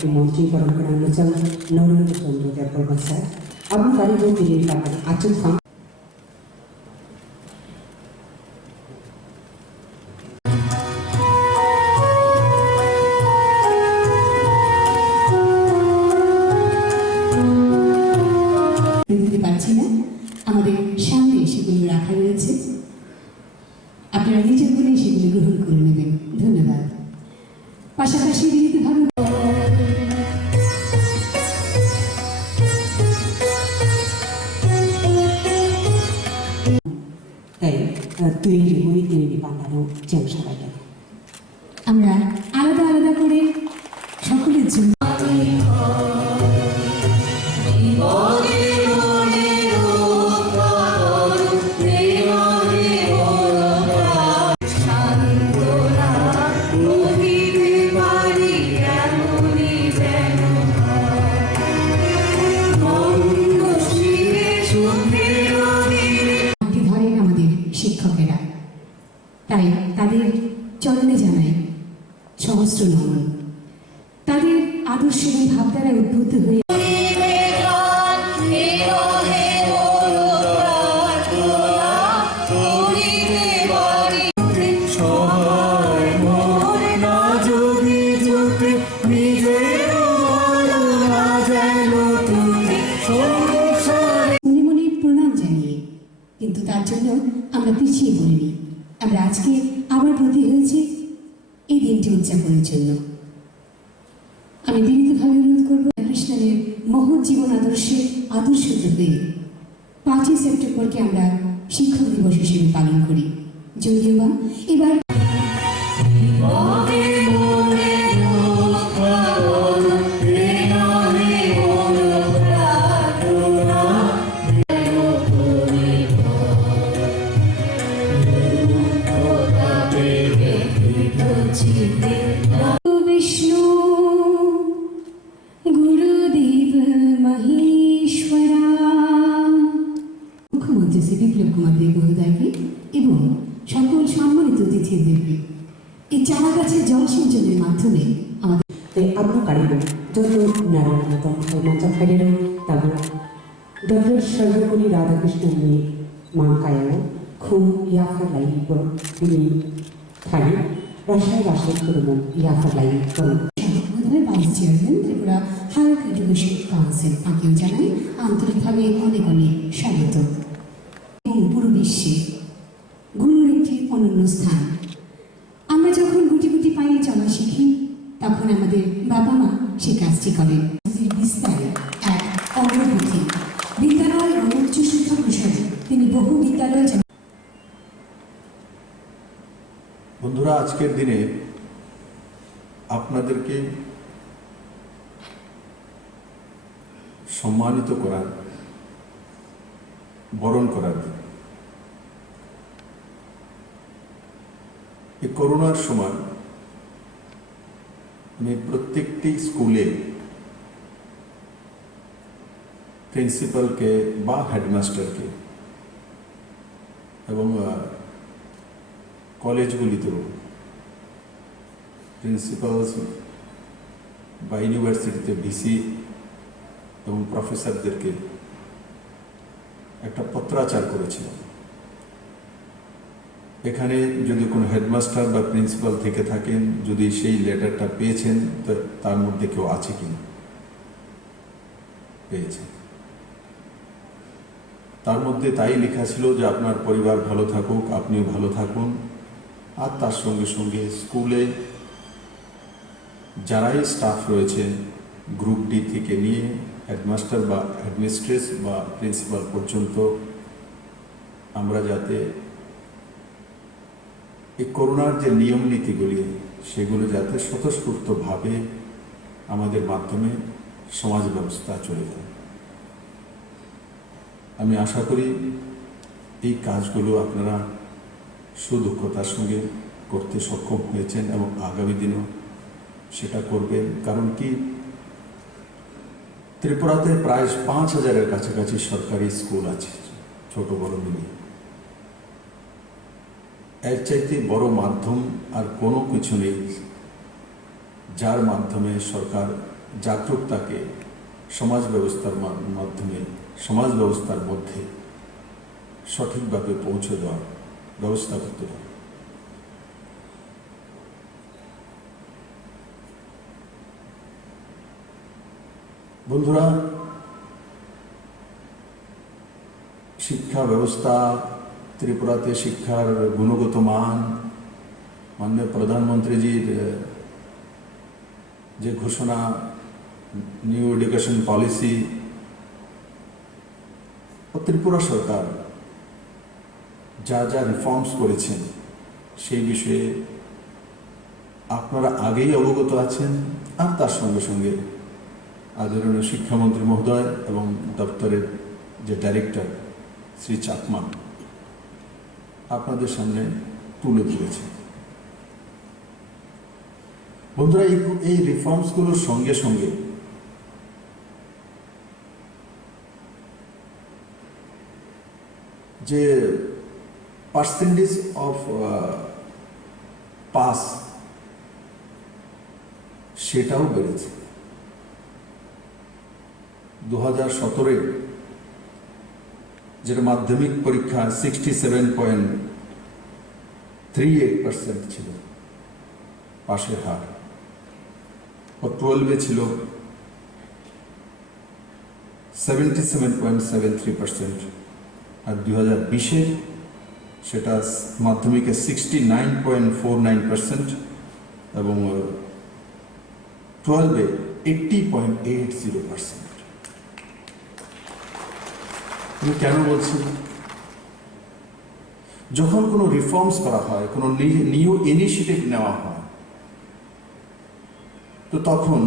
कार्यक्रमটি मन्त्रीकरण गराउनेछन् Narendra Chandra Debbarma sir. आफ्नो कार्यक्रम दिने आचरण थाम দিতে পারছি না, আমাদের সামনে সেগুলো রাখা রয়েছে, আপনারা নিজের করে সেগুলো গ্রহণ করে নেবেন। ধন্যবাদ। পাশাপাশি বিনীতভাবে আমরা আলাদা আলাদা করে সকলের জন্য শিক্ষকেরা, তাই তাদের চরণে জানাই সহস্র নমন। তাদের আদর্শ এবং ভাবধারায় উদ্বুদ্ধ হয়ে মনে প্রণাম জানিয়ে, কিন্তু তার জন্য আমরা পিছিয়ে পড়িনি। আমরা আজকে আবার ব্রতী হয়েছি এই দিনটি উদযাপনের জন্য। আমি বিনীতভাবে অনুরোধ করব কৃষ্ণের মহৎ জীবন আদর্শে আদর্শিত হয়ে 5ই সেপ্টেম্বরকে আমরা শিক্ষক দিবস হিসেবে পালন করি। যদিও বা এবার विष्णु गुरुदेव महेश्वरा मुख्यमंत्री श्री বিপ্লব কুমার দেব মহোদয়কে এবং সকল সম্মানিত অতিথিদেরকে এই চারা গাছের জল সিঞ্চনের মাধ্যমে আমাদের आफ्नो कार्यक्रम जस्तो नारायण मञ्च फैलेर तब डक्टर सर्वपल्ली राधाकृष्णनले मांकाया खुम याफालाई दिने थाली राष्ट्रिय राष्ट्रपति याफालाई vice chairman Tripura higher education council তাকেও জানাই আন্তরিকভাবে অনেক অনেক স্বাগত। এবং পুরো বিশ্বে গুরুর একটি অনন্য স্থান। আমরা যখন গুটি গুটি পায়ে চলা শিখি তখন আমাদের বাবা মা সে কাজটি করেন। বিস্তারে এক অগ্রগতি বিদ্যালয় ও উচ্চশিক্ষা বিষয়ে তিনি বহু বিদ্যালয়। বন্ধুরা, আজকের দিনে আপনাদেরকে সম্মানিত করার, বরণ করার দিন। এই করোনার সময় আমি প্রত্যেকটি স্কুলে প্রিন্সিপালকে বা হেডমাস্টারকে এবং কলেজগুলিতেও প্রিন্সিপালস বা ইউনিভার্সিটিতে ভিসি এবং প্রফেসরদেরকে একটা পত্রাচার করেছিলাম। এখানে যদি কোনো হেডমাস্টার বা প্রিন্সিপাল থেকে থাকেন, যদি সেই লেটারটা পেয়েছেন তো তার মধ্যে কেউ আছে কিনা, পেয়েছেন। তার মধ্যে তাই লেখা ছিল যে আপনার পরিবার ভালো থাকুক, আপনিও ভালো থাকুন, আর তার সঙ্গে সঙ্গে স্কুলে যারাই স্টাফ রয়েছে গ্রুপ ডি থেকে নিয়ে হেডমাস্টার বা হেডমিস্ট্রেস বা প্রিন্সিপাল পর্যন্ত আমরা যাতে এই করোনার যে নিয়ম নীতিগুলি সেগুলো যাতে স্বতঃস্ফূর্তভাবে আমাদের মাধ্যমে সমাজ ব্যবস্থা চলে যায়। আমি আশা করি এই কাজগুলো আপনারা সুদক্ষতার সঙ্গে করতে সক্ষম হয়েছেন এবং আগামী দিনও সেটা করবেন। কারণ কি, ত্রিপুরাতে প্রায় 5,000-এর কাছাকাছি সরকারি স্কুল আছে, ছোট বড় মিলিয়ে। এর চাইতে বড় মাধ্যম আর কোনো কিছু নেই যার মাধ্যমে সরকার জাগরুকতাকে সমাজ ব্যবস্থার মাধ্যমে সমাজ ব্যবস্থার মধ্যে সঠিকভাবে পৌঁছে দেওয়ার ব্যবস্থা করতে হবে। বন্ধুরা, শিক্ষা ব্যবস্থা, ত্রিপুরাতে শিক্ষার গুণগত মান, মাননীয় প্রধানমন্ত্রীজির যে ঘোষণা নিউ এডুকেশন পলিসি ও ত্রিপুরা সরকার যা যা রিফর্মস করেছেন সেই বিষয়ে আপনারা আগেই অবগত আছেন। আর তার সঙ্গে সঙ্গে আদরণীয় শিক্ষামন্ত্রী মহোদয় এবং দপ্তরের যে ডাইরেক্টর শ্রী চাকমা আপনাদের সামনে তুলে ধরেছে। বন্ধুরা, এই রিফর্মসগুলোর সঙ্গে সঙ্গে যে পার্সেন্টেজ অফ পাস সেটাও বেড়েছে। 2017 যেটা মাধ্যমিক পরীক্ষা 67.38% ছিল পাশের হার, ও 12 ছিল 77.73%, আর 2020 সেটা মাধ্যমিকে 69.49% এবং 12 80.80%। আমি কেন বলছি? যখন কোনো রিফর্মস করা হয়, কোনো নিউ ইনিশিয়েটিভ নেওয়া হয়, তো তখন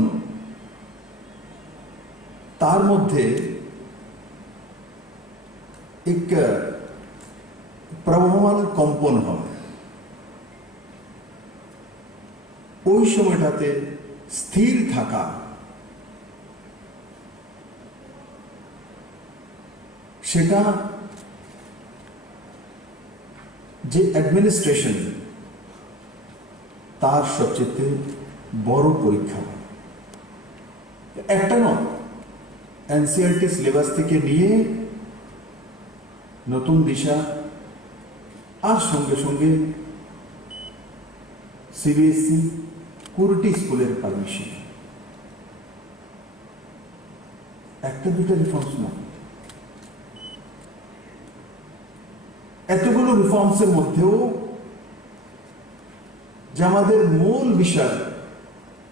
তার মধ্যে এক প্রবহমান কম্পন হয়। ওই সময়টাতে স্থির থাকা, সেটা যে অ্যাডমিনিস্ট্রেশন তার সবচেয়ে বড় পরীক্ষা। একটা নয়, এনসিইআরটি সিলেবাস থেকে নিয়ে নতুন দিশা, আর সঙ্গে সঙ্গে সিবিএসই কুড়িটি স্কুলের পারমিশন, একটা দুটো রিফর্মস না, এতগুলো রিফর্মসের মধ্যেও যে আমাদের মূল বিষয়,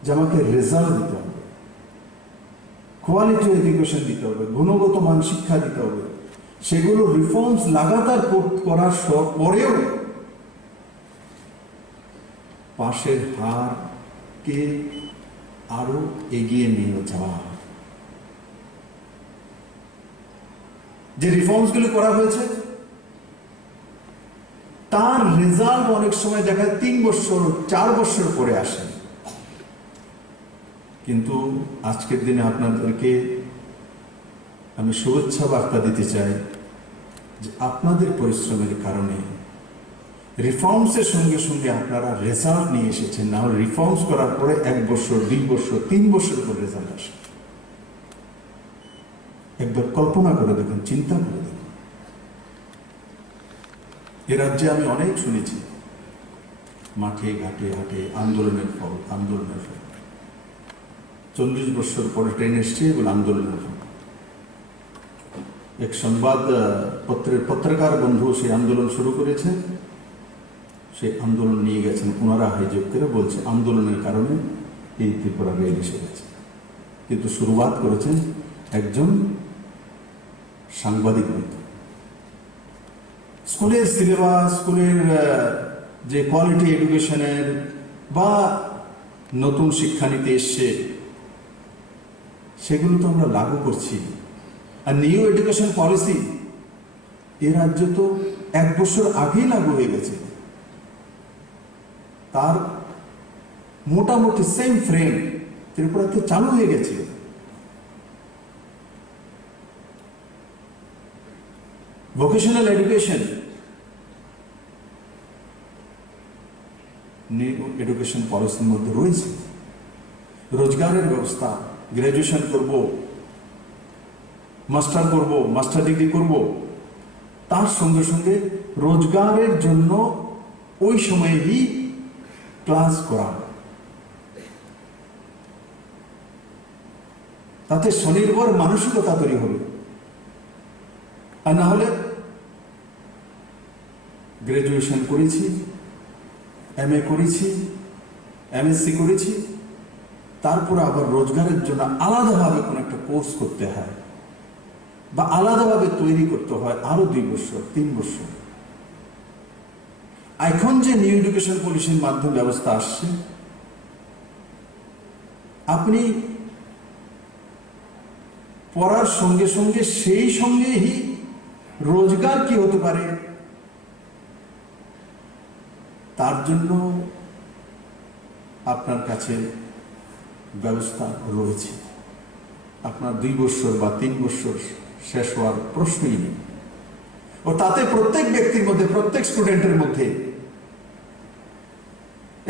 যে আমাকে রেজাল্ট দিতে হবে, কোয়ালিটি এডুকেশন দিতে হবে, গুণগত মান শিক্ষা দিতে হবে, সেগুলো রিফর্মস লাগাতার করার পরেও পাশের হারকে আরো এগিয়ে নিয়ে যাওয়া। যে রিফর্মসগুলো করা হয়েছে তার রেজাল্ট অনেক সময় দেখায় 3 বছর 4 বছর পরে আসে। কিন্তু আজকের দিনে আপনাদেরকে আমি শুভেচ্ছা বার্তা দিতে চাই যে আপনাদের পরিশ্রমের কারণে রিফর্মসের সঙ্গে সঙ্গে আপনারা রেজাল্ট নিয়ে এসেছেন। না হলে রিফর্মস করার পরে 1 বছর 2 বছর 3 বছর পর রেজাল্ট আসে। একবার কল্পনা করে দেখুন, চিন্তা করে দেখুন। এ রাজ্যে আমি অনেক শুনেছি, মাঠে ঘাটে হাটে আন্দোলনের ফল, আন্দোলনের ফল। 40 বছর পরে ট্রেন এসছে এবং আন্দোলনের ফল। এক সংবাদ পত্রকার বন্ধু সেই আন্দোলন শুরু করেছে, সেই আন্দোলন নিয়ে গেছেন ওনারা হাইজ্যাক করে, বলছে আন্দোলনের কারণে এই ত্রিপুরা রেল এসে গেছে। কিন্তু শুরুয়াত করেছেন একজন সাংবাদিক বন্ধু। স্কুলের সিলেবাস, স্কুলের যে কোয়ালিটি এডুকেশনের বা নতুন শিক্ষানীতি এসছে, সেগুলো তো আমরা লাগু করছি। আর নিউ এডুকেশন পলিসি এ রাজ্য তো 1 বছর আগেই লাগু হয়ে গেছে। তার মোটামুটি সেম ফ্রেম ত্রিপুরাতে চালু হয়ে গেছে। ভোকেশনাল এডুকেশন, নিউ এডুকেশন পলিসির মধ্যে রয়েছে। রোজগারের ব্যবস্থা গ্র্যাজুয়েশন করব, মাস্টার ডিগ্রি করব, তার সঙ্গে সঙ্গে রোজগারের জন্য ওই সময়েই ক্লাস করা, তাতে স্বনির্ভর মানসিকতা তৈরি হবে। আর না হলে গ্র্যাজুয়েশন করেছি, MA করেছি, MSc করেছি, তারপরে আবার রোজগারের জন্য আলাদাভাবে কোনো একটা কোর্স করতে হয় বা আলাদাভাবে তৈরি করতে হয় আরো 2 বছর 3 বছর। এখন যে নিউ এডুকেশন পলিসির মাধ্যমে ব্যবস্থা আসছে, আপনি পড়ার সঙ্গে সঙ্গে সেই সঙ্গেই রোজগার কি হতে পারে তার জন্য আপনার কাছে ব্যবস্থা রয়েছে। আপনার 2 বছর বা 3 বছর শেষ হওয়ার প্রশ্নই নেই। ও তাতে প্রত্যেক ব্যক্তির মধ্যে, প্রত্যেক স্টুডেন্টের মধ্যে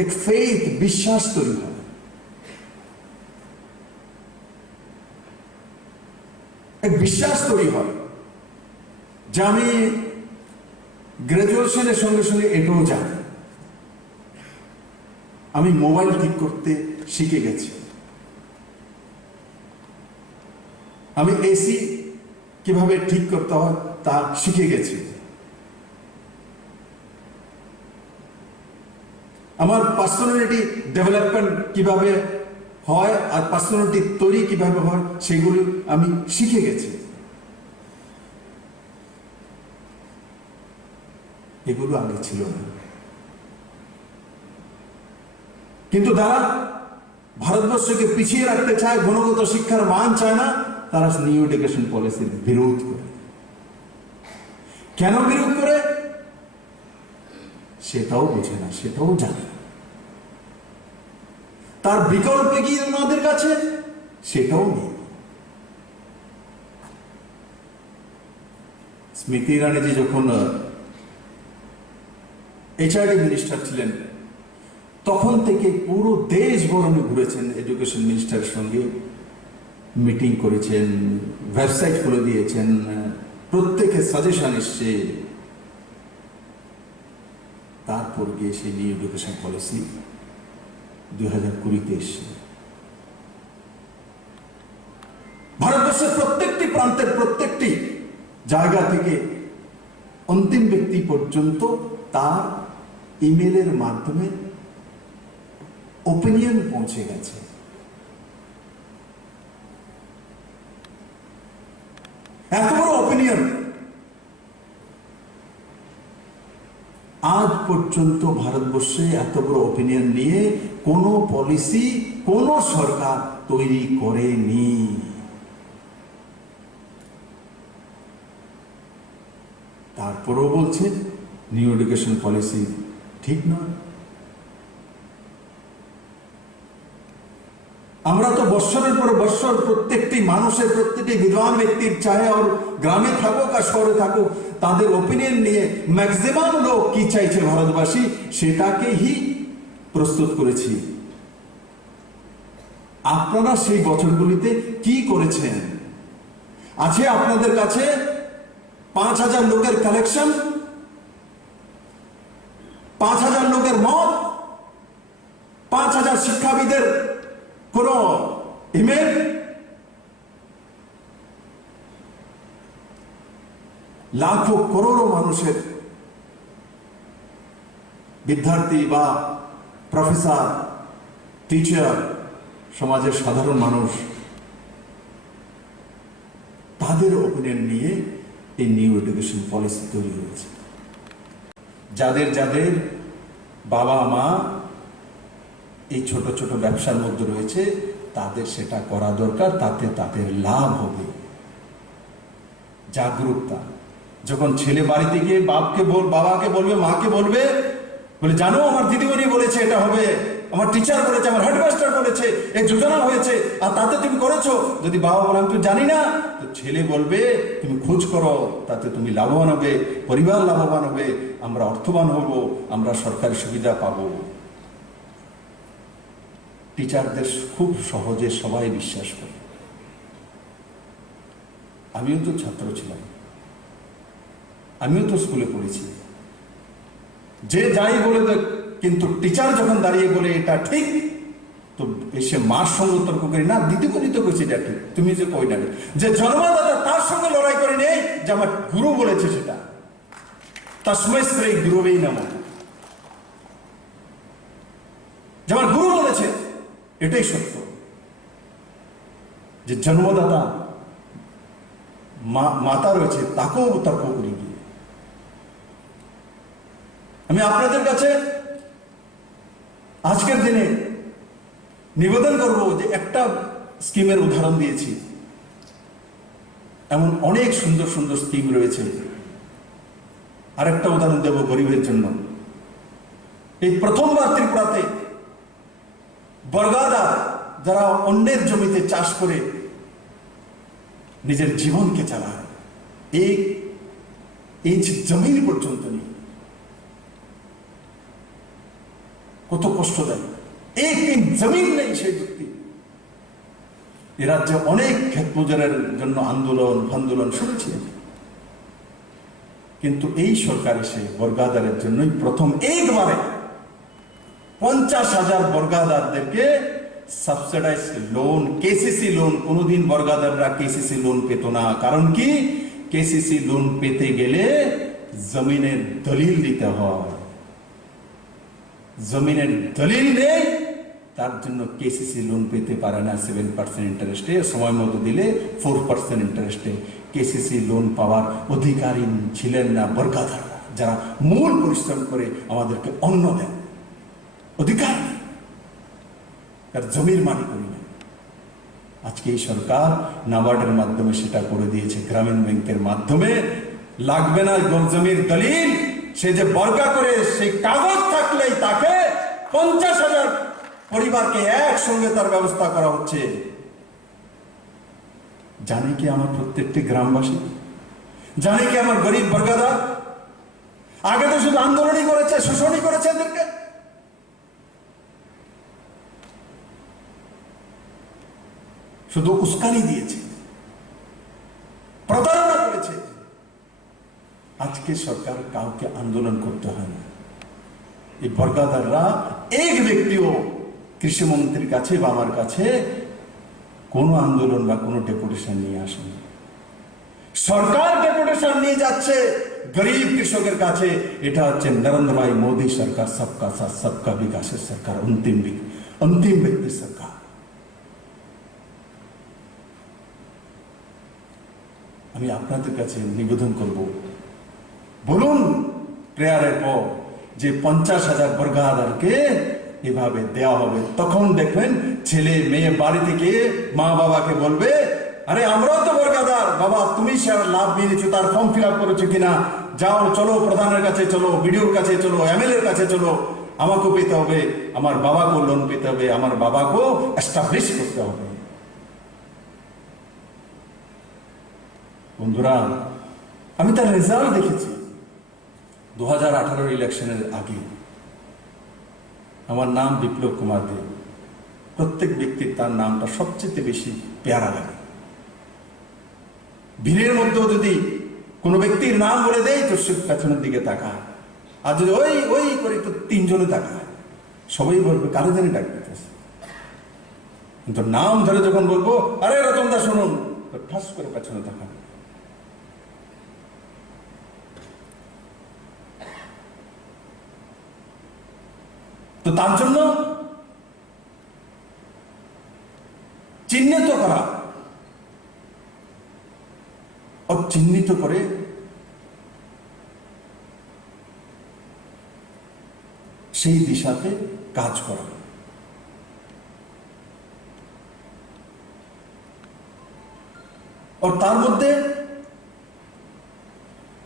এক ফেথ, বিশ্বাস তৈরি হয়। এক বিশ্বাস তৈরি হয় যে আমি গ্র্যাজুয়েশনের সঙ্গে সঙ্গে এটাও জানি, আমি মোবাইল ঠিক করতে শিখে গেছি, আমি এসি কিভাবে ঠিক করতে হয় তা শিখে গেছি, আমার পার্সোনালিটি ডেভেলপমেন্ট কিভাবে হয় আর পার্সোনালিটি তৈরি কিভাবে হয় সেগুলি আমি শিখে গেছি। এগুলো আগে ছিল না। কিন্তু তারা ভারতবর্ষকে পিছিয়ে রাখতে চায়, গুণগত শিক্ষার মান চায় না, তারা নিউ এডুকেশন পলিসির বিরোধ করে। কেন বিরোধ করে সেটাও বোঝে না, সেটাও জানে। তার বিকল্প কি ওনাদের কাছে সেটাও নেই। স্মৃতি ইরানিজি যখন HRD মিনিস্টার ছিলেন, তখন থেকে পুরো দেশ বরণে ঘুরেছেন, এডুকেশন মিনিস্টারের সঙ্গে মিটিং করেছেন, ওয়েবসাইট খুলে দিয়েছেন, প্রত্যেকে সাজেশন এসছে, তারপর গিয়ে সেই নিউ এডুকেশন পলিসি 2020-তে এসছে। ভারতবর্ষের প্রত্যেকটি প্রান্তের প্রত্যেকটি জায়গা থেকে অন্তিম ব্যক্তি পর্যন্ত তার ইমেলের মাধ্যমে ওপিনিয়ন পৌঁছে গেছে। এত বড় ওপিনিয়ন আজ পর্যন্ত ভারতবর্ষে এত বড় ওপিনিয়ন নিয়ে কোনো পলিসি, কোনো সরকার তৈরি করেনি। তারপরেও বলছে নিউ এডুকেশন পলিসি ঠিক নয়। আমরা তো বৎসরের পর বৎসর প্রত্যেকটি মানুষের, প্রত্যেকটি বিদ্বান ব্যক্তির, চাহে ওর গ্রামে থাকুক আর শহরে থাকুক, তাদের ওপিনিয়ন নিয়ে ম্যাক্সিমাম লোক কি চাইছে ভারতবাসী সেটাকেই প্রস্তুত করেছি। আপনারা সেই বছরগুলিতে কি করেছেন? আছে আপনাদের কাছে 5,000 লোকের কালেকশন, 5,000 লোকের মত, 5,000 শিক্ষাবিদের কোন ইমেল, লাখো করোড়ো মানুষের, বিদ্যার্থী বা প্রফেসর, টিচার, সমাজের সাধারণ মানুষ, তাদের ওপিনিয়ন নিয়ে এই নিউ এডুকেশন পলিসি তৈরি হয়েছে। যাদের যাদের বাবা মা এই ছোট ছোট ব্যবসার মধ্যে রয়েছে তাদের সেটা করা দরকার, তাতে তাদের লাভ হবে। জাগরুকতা। যখন ছেলে বাড়িতে গিয়ে বাবাকে বলবে, মাকে বলবে, বলে জানো আমার দিদিমণি বলেছে এটা হবে, আমার টিচার বলেছে, আমার হেডমাস্টার বলেছে, এই যোজনা হয়েছে আর তাতে তুমি করেছো। যদি বাবা বলে আমি তো জানি না, তো ছেলে বলবে তুমি খোঁজ করো, তাতে তুমি লাভবান হবে, পরিবার লাভবান হবে, আমরা অর্থবান হব, আমরা সরকারি সুবিধা পাবো। টিচারদের খুব সহজে সবাই বিশ্বাস করে। আমিও তো ছাত্র ছিলাম, আমিও তো স্কুলে পড়েছি। যে যাই বলে দেখ, কিন্তু টিচার যখন দাঁড়িয়ে বলে এটা ঠিক, তো এসে মার সঙ্গে তর্ক করি না, দিদি বলি তো কইছি এটা ঠিক, তুমি যে কই না, যে জন্মদাতা তার সঙ্গে লড়াই করে নেই যে আমার গুরু বলেছে সেটা। তসময় শ্রী গুরুবেই নাম, যে আমার গুরু বলেছে এটাই সত্য, যে জন্মদাতা মাতা রয়েছে তাকেও তর্ক করি গিয়ে। আমি আপনাদের কাছে আজকের দিনে নিবেদন করব যে একটা স্কিমের উদাহরণ দিয়েছি, এমন অনেক সুন্দর সুন্দর স্কিম রয়েছে। আরেকটা উদাহরণ দেব গরিবের জন্য। এই প্রথমবার ত্রিপুরাতে বর্গাদার যারা অন্যের জমিতে চাষ করে নিজের জীবনকে চালায়, 1 ইঞ্চ জমিন পর্যন্ত নেই, কত কষ্ট দেয়। 1 ইঞ্চ জমিন নেই সেই ব্যক্তি। এ রাজ্যে অনেক ক্ষেত মজুরের জন্য আন্দোলন শুনেছি, কিন্তু এই সরকার এসে বর্গাদারের জন্যই প্রথম একবারে 50,000 বর্গাদারদেরকে সাবসিডাইজ লোন, কেসিসি লোন। কোনোদিন বর্গাদাররা কেসিসি লোন পেত না, কারণ কি? কেসিসি লোন পেতে গেলে জমিনের দলিল দিতে হয়, জমিনের দলিল নেই, তার জন্য কেসিসি লোন পেতে পারে না 7% ইন্টারেস্টে, সময় মতো দিলে 4% ইন্টারেস্টে। কেসিসি লোন পাওয়ার অধিকারী ছিলেন না বর্গাদাররা, যারা মূল পরিশ্রম করে আমাদেরকে অন্ন দেন। অধিকার তার জমির মালিক করি না। আজকে এই সরকার নাবার্ডের মাধ্যমে সেটা করে দিয়েছে, গ্রামীণ ব্যাংকের মাধ্যমে। লাগবে না জমির দলিল, সে যে বর্গা করে সেই কাগজ থাকলেই তাকে 50,000 পরিবারকে একসঙ্গে তার ব্যবস্থা করা হচ্ছে। জানে কি আমার প্রত্যেকটি গ্রামবাসী? জানে কি আমার গরিব বর্গাদার? আগে তো শুধু আন্দোলনই করেছে, শোষণই করেছে, এদেরকে শুধু উস্কানি দিয়েছে, প্রতারণা করেছে। আজকে সরকার কাউকে আন্দোলন করতে হয় না। এই বর্গাদাররা এক ব্যক্তিও কৃষিমন্ত্রীর কাছে বা আমার কাছে কোনো আন্দোলন বা কোনো ডেপুটেশন নিয়ে আসেনি। সরকার ডেপুটেশন নিয়ে যাচ্ছে গরিব কৃষকের কাছে। এটা হচ্ছে নরেন্দ্র ভাই মোদী সরকার, সবকা সাথ সবকা বিকাশের সরকার, অন্তিম ব্যক্তির সরকার। আমি আপনাদের কাছে নিবেদন করব, বলুন প্রেয়ারের পর যে 50,000 বর্গাদারকে এভাবে দেওয়া হবে। তখন দেখবেন ছেলে মেয়ে বাড়ি থেকে মা বাবাকে বলবে, আরে আমরাও তো বর্গাদার, বাবা তুমি লাভ নিয়েছো, তার ফর্ম ফিল আপ করেছো কিনা, যাও চলো প্রধানের কাছে চলো, বিডিওর কাছে চলো, এমএলএ এর কাছে চলো, আমাকেও পেতে হবে, আমার বাবাকেও লোন পেতে হবে, আমার বাবাকেও এস্টাবলিশ করতে হবে। বন্ধুরা, আমি তার রেজাল্ট দেখেছি 2018 ইলেকশনের আগে। আমার নাম বিপ্লব কুমার দে। প্রত্যেক ব্যক্তির তার নামটা সবচেয়ে বেশি পেয়ারা লাগে। ভিড়ের মধ্যেও যদি কোনো ব্যক্তির নাম বলে দেয় তো সে পেছনের দিকে তাকায়, আর যদি ওই করে তো 3 জনে তাকায়, সবাই বলবে কারো জানি ডাকতেছে। কিন্তু নাম ধরে যখন বলবো, আরে রতন দা শুনুন, তো ঠাস করে পেছনে তাকাবে। তো তার জন্য চিহ্নিত করা, চিহ্নিত করে সেই দিশাতে কাজ করা। আর তার মধ্যে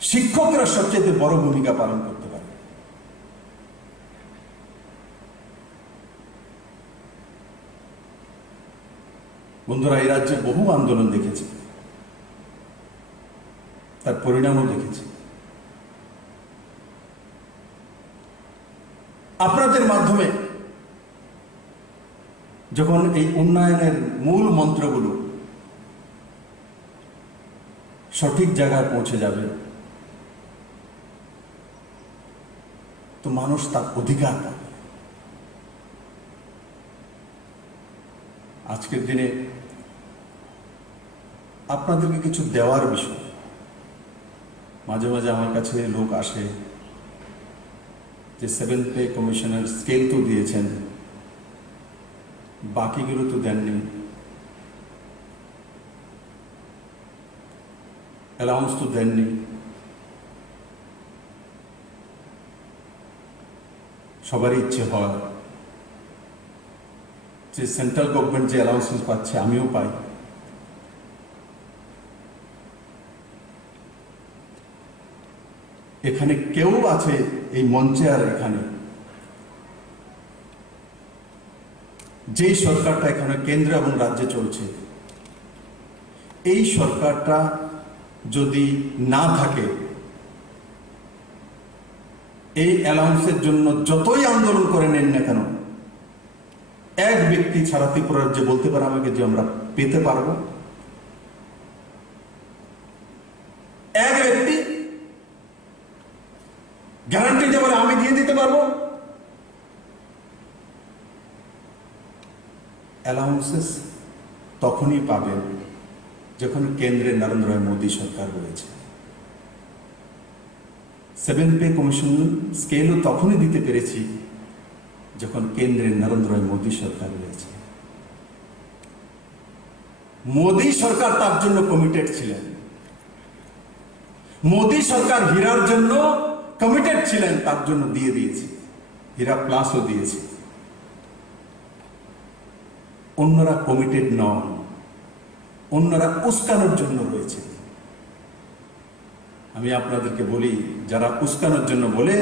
শিক্ষকরা সবচেয়ে বড় ভূমিকা পালন করতে পারে। বন্ধুরা, এই রাজ্যে বহু আন্দোলন দেখেছি, তার পরিণামও দেখেছি। আপনাদের মাধ্যমে যখন এই উন্নয়নের মূল মন্ত্রগুলো সঠিক জায়গায় পৌঁছে যাবে, তো মানুষ তার অধিকার পাবে। আজকের দিনে আপনাদেরকে কিছু দেওয়ার বিষয়, মাঝে মাঝে আমার কাছে লোক আসে যে 7th পে কমিশনের স্কেল তো দিয়েছেন, বাকিগুলো তো দেননি, অ্যালাউন্স তো দেননি। সবারই ইচ্ছে হয় যে সেন্ট্রাল গভর্নমেন্ট যে অ্যালাউন্স পাচ্ছে আমিও পাই। এখানে কেউ আছে এই মঞ্চে আর এখানে, যেই সরকারটা এখানে কেন্দ্র এবং রাজ্যে চলছে, এই সরকারটা যদি না থাকে, এই অ্যালাউন্সের জন্য যতই আন্দোলন করে নেন না কেন, এক ব্যক্তি ছাড়া ত্রিপুরা রাজ্যে বলতে পারে আমাকে যে আমরা পেতে পারবো? এক ব্যক্তি গ্যারান্টি যে বলে আমি দিয়ে দিতে পারবো? অ্যালাউন্সেস তখনই পাবেন যখন কেন্দ্রে নরেন্দ্র মোদী সরকার রয়েছে। 7th পে কমিশন স্কেলও তখনই দিতে পেরেছি যখন কেন্দ্রে নরেন্দ্র মোদী সরকার রয়েছে। মোদী সরকার তার জন্য কমিটেড ছিলেন, মোদী সরকার হীরার জন্য কমিটেড ছিলেন, তার জন্য দিয়ে দিয়েছে, হীরা প্লাসও দিয়েছে। অন্যরা কমিটেড নন, অন্যরা উস্কানোর জন্য রয়েছে। আমি আপনাদেরকে বলি, যারা উস্কানোর জন্য বলে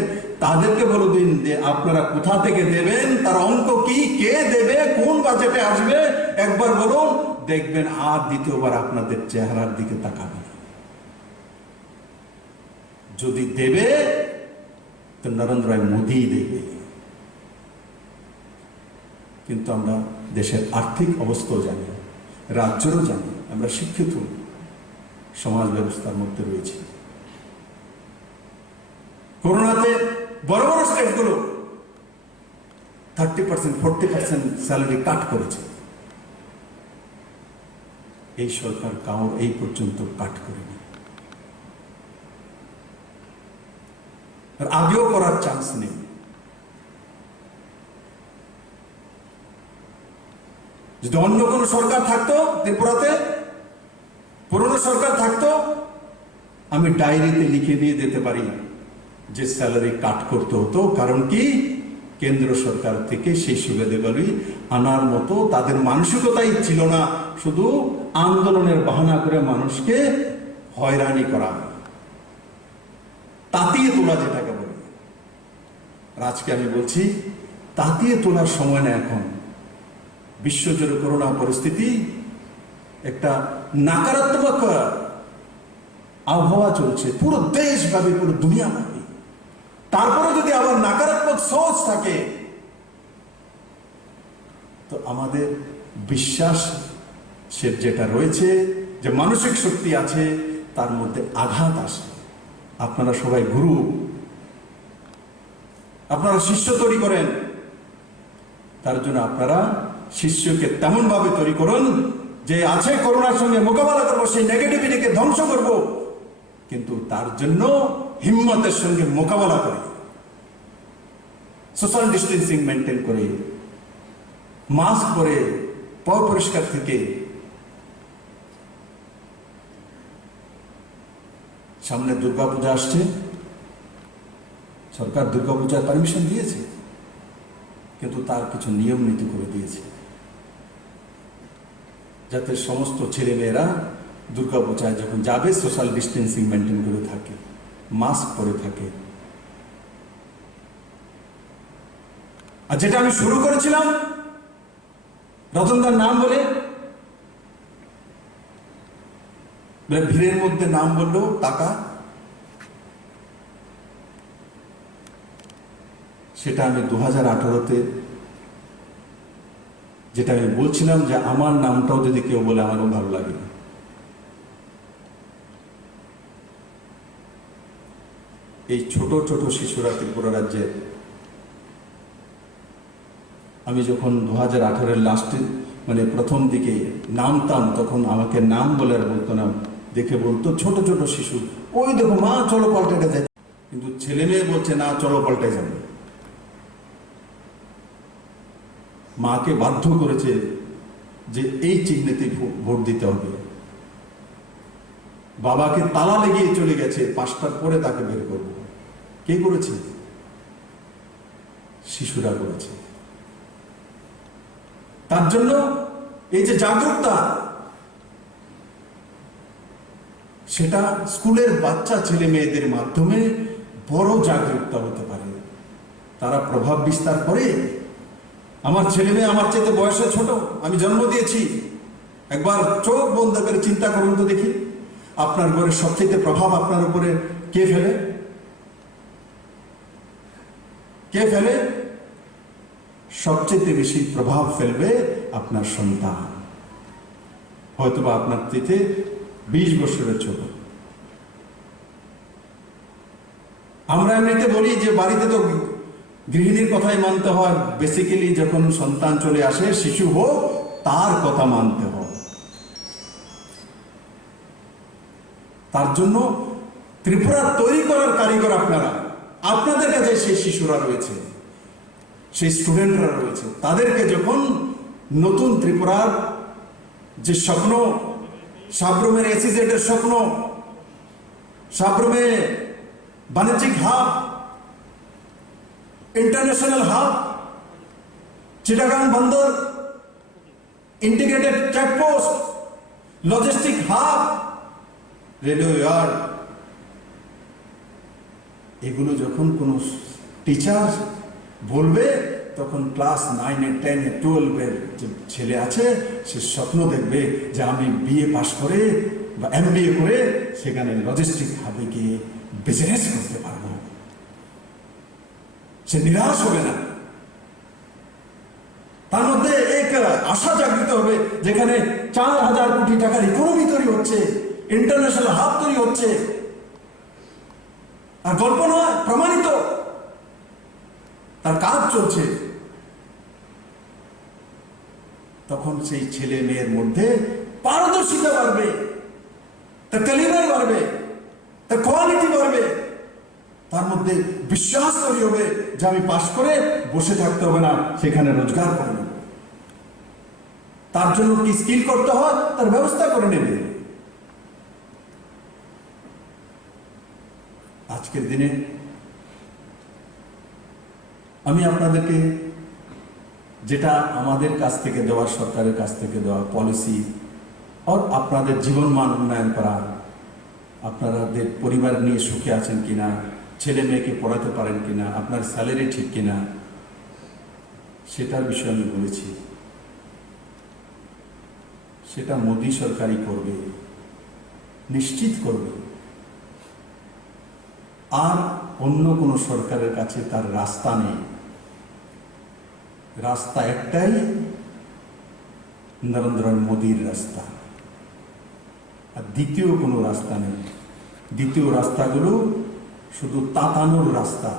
তাদেরকে বলে দিন যে আপনারা কোথা থেকে দেবেন, তার অঙ্ক কি, কে দেবে, কোন বাজেটে আসবে, একবার বলুন, দেখবেন আর দ্বিতীয়বার আপনাদের চেহারার দিকে তাকাবে। যদি দেবে তো নরেন্দ্র মোদী দেবে। কিন্তু আমরা দেশের আর্থিক অবস্থাও জানি, রাজ্যেরও জানি, আমরা শিক্ষিত সমাজ ব্যবস্থার মধ্যে রয়েছি। করোনাতে বড় বড় স্টেটগুলো 30%, 40% স্যালারি কাট করেছে। এই সরকার কাউর এই পর্যন্ত কাট করেনি, আর আগেও করার চান্স নেই। যদি অন্য কোনো সরকার থাকতো ত্রিপুরাতে, পুরনো সরকার থাকতো, আমি ডায়েরিতে লিখে দিয়ে দিতে পারি যে স্যালারি কাট করতে হতো। কারণ কি, কেন্দ্র সরকার থেকে সেই সুবিধাগুলি আনার মতো তাদের মানসিকতাই ছিল না, শুধু আন্দোলনের বাহানা করে মানুষকে হয়রানি করা, তাতিয়ে তোলা যেটাকে বলে। আর আজকে আমি বলছি, তাতিয়ে তোলার সময় না এখন। বিশ্বজুড়ে করোনা পরিস্থিতি একটা নাকারাত্মক আবহাওয়া চলছে, পুরো দেশব্যাপী, পুরো দুনিয়াব্যাপী। তারপরে যদি আবার নাকারাত্মক সোচ থাকে, তো আমাদের বিশ্বাস যেটা রয়েছে, যে মানসিক শক্তি আছে, তার মধ্যে আঘাত আসে। আপনারা সবাই গুরু, আপনারা শিষ্য তৈরি করেন, তার জন্য আপনারা শিষ্যকে তেমন ভাবে তৈরি করুন যে আছে করোনার সঙ্গে মোকাবেলা করবো, সেই নেগেটিভিটিকে ধ্বংস করব, কিন্তু তার জন্য হিম্মতের সঙ্গে মোকাবেলা করে, সোশ্যাল ডিস্টেন্সিং মেনটেন করে, মাস্ক পরে, পরিষ্কার থেকে। সামনে দুর্গাপূজা আসছে, সরকার দুর্গাপূজার পারমিশন দিয়েছে, কিন্তু তার কিছু নিয়ম নীতি করে দিয়েছে, যাতে সমস্ত ছেলে মেয়েরা দুর্গাপূজায় যখন যাবে সোশ্যাল ডিস্টেন্সিং মেনটেন করে থাকে, মাস্ক পরে থাকে। আর যেটা আমি শুরু করেছিলাম রতনদার নাম বলে, ভিড়ের মধ্যে নাম বললেও টাকা, সেটা আমি 2018-তে যেটা আমি বলছিলাম যে আমার নামটাও যদি কেউ বলে আমারও ভালো লাগে। এই ছোট ছোট শিশুরা ত্রিপুরা রাজ্যের, আমি যখন 2018-এর লাস্টে মানে প্রথম দিকে নামতাম, তখন আমাকে নাম বলে আর বলতো না, দেখে বলতো ছোট ছোট শিশু, ওই দেখো মা চলো পাল্টাতে যায়। কিন্তু ছেলে মেয়ে বলছে না চলো পাল্টে যাবে। মাকে বাধ্য করেছে যে এই চিহ্নেতে ভোট দিতে হবে। বাবাকে তালা লেগিয়ে চলে গেছে, 5টার পরে তাকে বের করব। কে করেছে? শিশুরা করেছে। তার জন্য এই যে জাগরুকতা, সেটা স্কুলের বাচ্চা ছেলে মেয়েদের মাধ্যমে বড় জাগরুকতা হতে পারে। তারা প্রভাব বিস্তার করে। আমার ছেলে মেয়ে আমার চাইতে বয়সে ছোট, আমি জন্ম দিয়েছি। একবার চোখ বন্ধ করে চিন্তা করুন তো দেখি, আপনার ঘরের সবচেয়ে প্রভাব আপনার উপরে কে ফেলে? কে ফেলে? সবচেয়ে বেশি প্রভাব ফেলবে আপনার সন্তান, হয়তোবা আপনার থেকে 20 বছরের ছোট। আমরা এমনিতে বলি যে বাড়িতে তো গৃহিণীর কথাই মানতে হয়, বেসিক্যালি যখন সন্তান চলে আসে, শিশু হোক, তার কথা মানতে হয়। তার জন্য ত্রিপুরা তৈরি করার কারিগর আপনারা। আপনাদের কাছে সেই শিশুরা রয়েছে, সেই স্টুডেন্টরা রয়েছে। তাদেরকে যখন নতুন ত্রিপুরার যে স্বপ্ন, সাব্রমের এসিজেডের স্বপ্ন, সাব্রমে বাণিজ্যিক হাব, ইন্টারন্যাশনাল হাব, চিটাগাং বন্দর, integrated checkpost, logistic hub, railway yard, এগুলো যখন কোনো টিচার বলবে, তখন ক্লাস 9, 10, 12 যে ছেলে আছে, সে স্বপ্ন দেখবে যে আমি বিএ পাস করে বা MBA করে সেখানে লজিস্টিক হাবে গিয়ে বিজনেস করতে পারবো। সে নিরাশ হবে না। তার মধ্যে এক আশা জাগৃত হবে, যেখানে 4,000 কোটি টাকার ইকোনমি তৈরি হচ্ছে, ইন্টারন্যাশনাল হাব তৈরি হচ্ছে। আর গল্প নয়, প্রমাণিত, তার কাজ চলছে। তখন সেই ছেলে মেয়ের মধ্যে পারদর্শিতা বাড়বে, তার ক্যালিবার বাড়বে, তার কোয়ালিটি বাড়বে, তার মধ্যে বিশ্বাস তৈরি হবে যে আমি পাশ করে বসে থাকতে হবে না, সেখানে রোজগার করে নেব। তার জন্য কি স্কিল করতে হয়, তার ব্যবস্থা করে নেবে। আজকের দিনে আমি আপনাদেরকে যেটা আমাদের কাছ থেকে দেওয়া, সরকারের কাছ থেকে দেওয়া পলিসি, আর আপনাদের জীবনমান উন্নয়ন করা, আপনাদের পরিবার নিয়ে সুখে আছেন কিনা, ছেলে মেয়েকে পড়াতে পারেন কিনা, আপনার স্যালারি ঠিক কিনা, সেটার বিষয়ে আমি বলেছি। সেটা মোদী সরকারই করবে, নিশ্চিত করবে। আর অন্য কোনো সরকারের কাছে তার রাস্তা নেই। রাস্তা একটাই, নরেন্দ্র মোদীর রাস্তা। আর দ্বিতীয় কোনো রাস্তা নেই। দ্বিতীয় রাস্তাগুলো শুধু তাতানোর রাস্তা।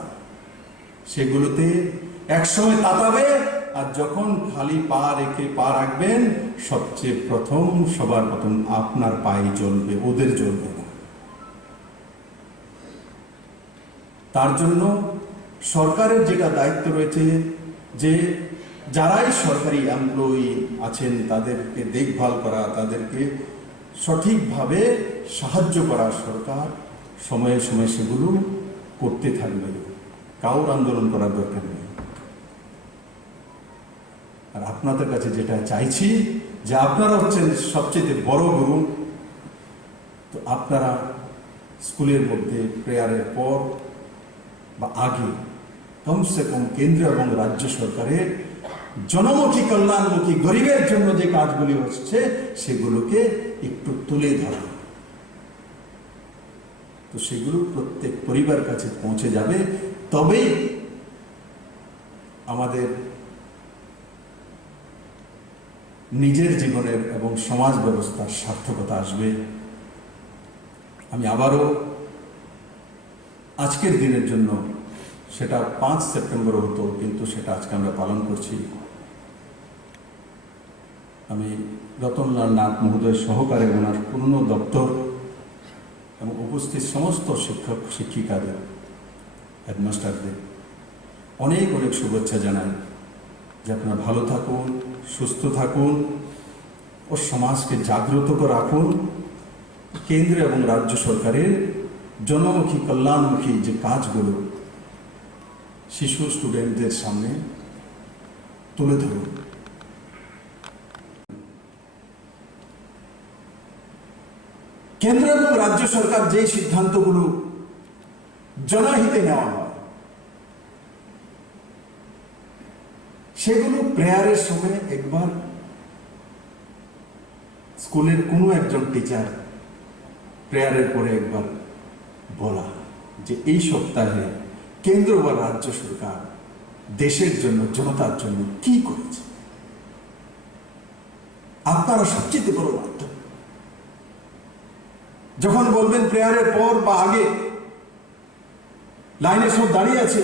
সেগুলোতে একসময় তাতাবে, আর যখন খালি পা রেখে পা রাখবেন, সবচেয়ে প্রথম, সবার প্রথম আপনার পায়ে জ্বলবে, ওদের জ্বলবে না। তার জন্য সরকারের যেটা দায়িত্ব রয়েছে, যে যারাই সরকারি এমপ্লয়ি আছেন তাদেরকে দেখভাল করা, তাদেরকে সঠিকভাবে সাহায্য করা, সরকার সময়ে সময়ে সেগুলো করতে থাকবে। কাউর আন্দোলন করার দরকার নেই। আর আপনাদের কাছে যেটা চাইছি, যে আপনারা হচ্ছেন সবচেয়ে বড় গুরু, তো আপনারা স্কুলের মধ্যে প্রেয়ারের পর বা আগে কমসে কম কেন্দ্র এবং রাজ্য সরকারের জনমুখী, কল্যাণমুখী, গরিবের জন্য যে কাজগুলি হচ্ছে সেগুলোকে একটু তুলে ধরা। তো সেগুলো প্রত্যেক পরিবার কাছে পৌঁছে যাবে, তবেই আমাদের নিজের জীবনের এবং সমাজ ব্যবস্থার সার্থকতা আসবে। আমি আবারও আজকের দিনের জন্য, সেটা 5 সেপ্টেম্বর হতো কিন্তু সেটা আজকে আমরা পালন করছি, আমি রতনলাল নাথ মহোদয় সহকারে ওনার পূর্ণ দপ্তর এবং উপস্থিত সমস্ত শিক্ষক শিক্ষিকাদের, হেডমাস্টারদের অনেক অনেক শুভেচ্ছা জানাই যে আপনারা ভালো থাকুন, সুস্থ থাকুন ও সমাজকে জাগ্রত করে রাখুন। কেন্দ্র এবং রাজ্য সরকারের জনমুখী কল্যাণমুখী যে কাজগুলো শিশু স্টুডেন্টদের সামনে তুলে ধরুন। কেন্দ্র এবং রাজ্য সরকার যে সিদ্ধান্তগুলো জনহিতে নেওয়া হয় সেগুলো প্রেয়ারের সময় একবার স্কুলের কোনো একজন টিচার প্রেয়ারের পরে একবার বলা যে এই সপ্তাহে কেন্দ্র বা রাজ্য সরকার দেশের জন্য, জনতার জন্য কি করেছে। আপনারা সবচেয়ে বড় মাধ্যম। যখন বলবেন প্রেয়ারের পর বা আগে, লাইনে সব দাঁড়িয়ে আছে,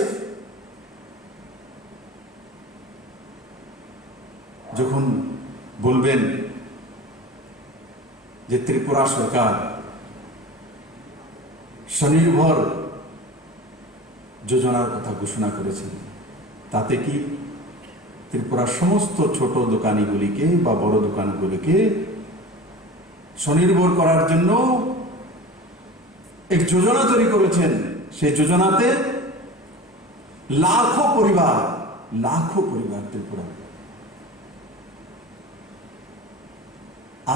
যখন বলবেন যে ত্রিপুরা সরকার স্বনির্ভর যোজনার কথা ঘোষণা করেছেন, তাতে কি ত্রিপুরার সমস্ত ছোট দোকানিগুলিকে বা বড় দোকানগুলিকে স্বনির্ভর করার জন্য এক যোজনা তৈরি করেছেন। সেই যোজনাতে লাখো পরিবার ত্রিপুরা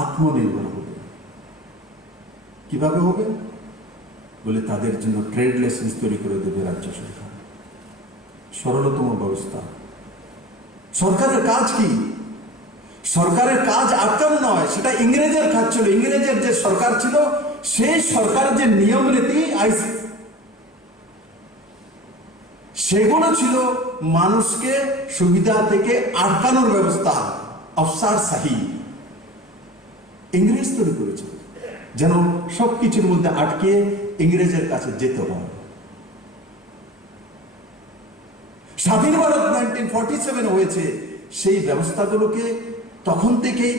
আত্মনির্ভর হবে। কিভাবে হবে বলে, তাদের জন্য ট্রেড লাইসেন্স তৈরি করে দেবে রাজ্য সরকার। সরলতম ব্যবস্থা। সরকারের কাজ কি? সরকারের কাজ আটকানো নয়, সেটা ইংরেজের কাজ ছিল। ইংরেজের যে সরকার ছিল, সেই সরকারের যে নিয়ম নীতি সেগুলো ছিল মানুষকে সুবিধা থেকে আটকানোর ব্যবস্থা। অফসার শাহী ইংরেজ তৈরি করেছিল যেন সবকিছুর মধ্যে আটকে ইংরেজের কাছে যেতে হয়। স্বাধীন ভারত 1947 হয়েছে, সেই ব্যবস্থাগুলোকে তখন থেকেই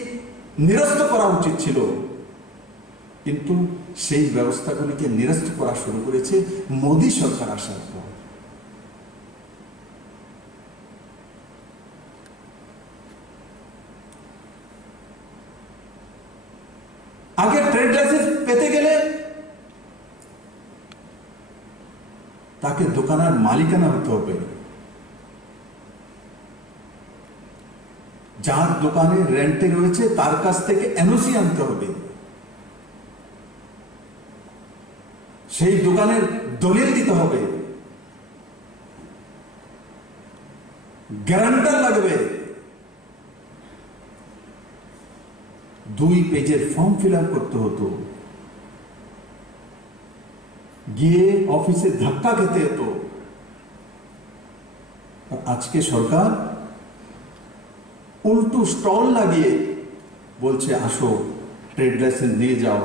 নিরস্ত করা উচিত ছিল, কিন্তু সেই ব্যবস্থাগুলিকে নিরস্ত করা শুরু করেছে মোদী সরকার আসার পর। আগে ট্রেড লাইসেন্স পেতে গেলে তাকে দোকানের মালিকানা হতে হবে। যার দোকানে রেন্টে রয়েছে তার কাছ থেকে এনওসি আনতে হবে। সেই দোকানের দলিল দিতে হবে, গ্যারান্টার লাগবে, 2 পেজের ফর্ম ফিল আপ করতে হতো, গিয়ে অফিসে ধাক্কা খেতে হতো। আর আজকে সরকার উল্টো স্টল লাগিয়ে বলছে আসো ট্রেড লাইসেন্স নিয়ে যাও।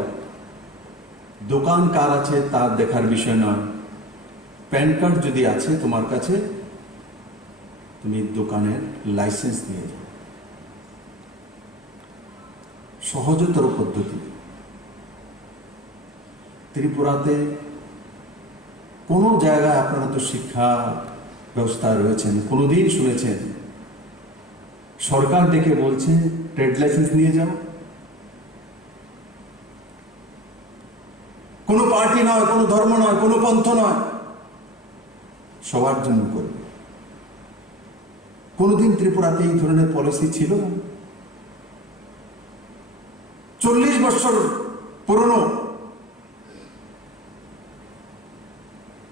দোকান কার আছে তার দেখার বিষয় নয়, প্যান কার্ড যদি আছে তোমার কাছে, তুমি দোকানের লাইসেন্স নিয়ে যাও। সহজতর পদ্ধতি। ত্রিপুরাতে কোন জায়গায়, আপনারা তো শিক্ষা ব্যবস্থায় রয়েছেন, কোনোদিন শুনেছেন সরকার ডেকে বলছে ট্রেড লাইসেন্স নিয়ে যাও? কোনো পার্টি নয়, কোনো ধর্ম নয়, কোনো পন্থ নয়, সবার জন্য করবে। কোনোদিন ত্রিপুরাতে এই ধরনের পলিসি ছিল না। 40 বছর পুরনো।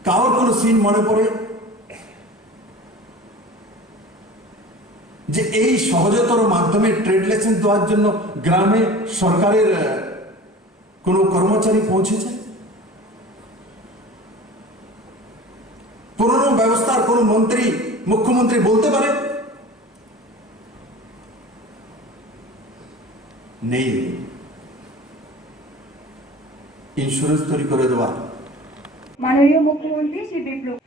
কারোর কোনো সিন মনে পড়ে যে এই সহজতর মাধ্যমে ট্রেড লাইসেন্স দেওয়ার জন্য গ্রামে সরকারের কোনো কর্মচারী পৌঁছেছে? পুরনো ব্যবস্থার কোনো মন্ত্রী, মুখ্যমন্ত্রী বলতে পারে? নেই, ইন্স্যুরেন্স তৈরি করে দেওয়া। মাননীয় মুখ্যমন্ত্রী শ্রী বিপ্লব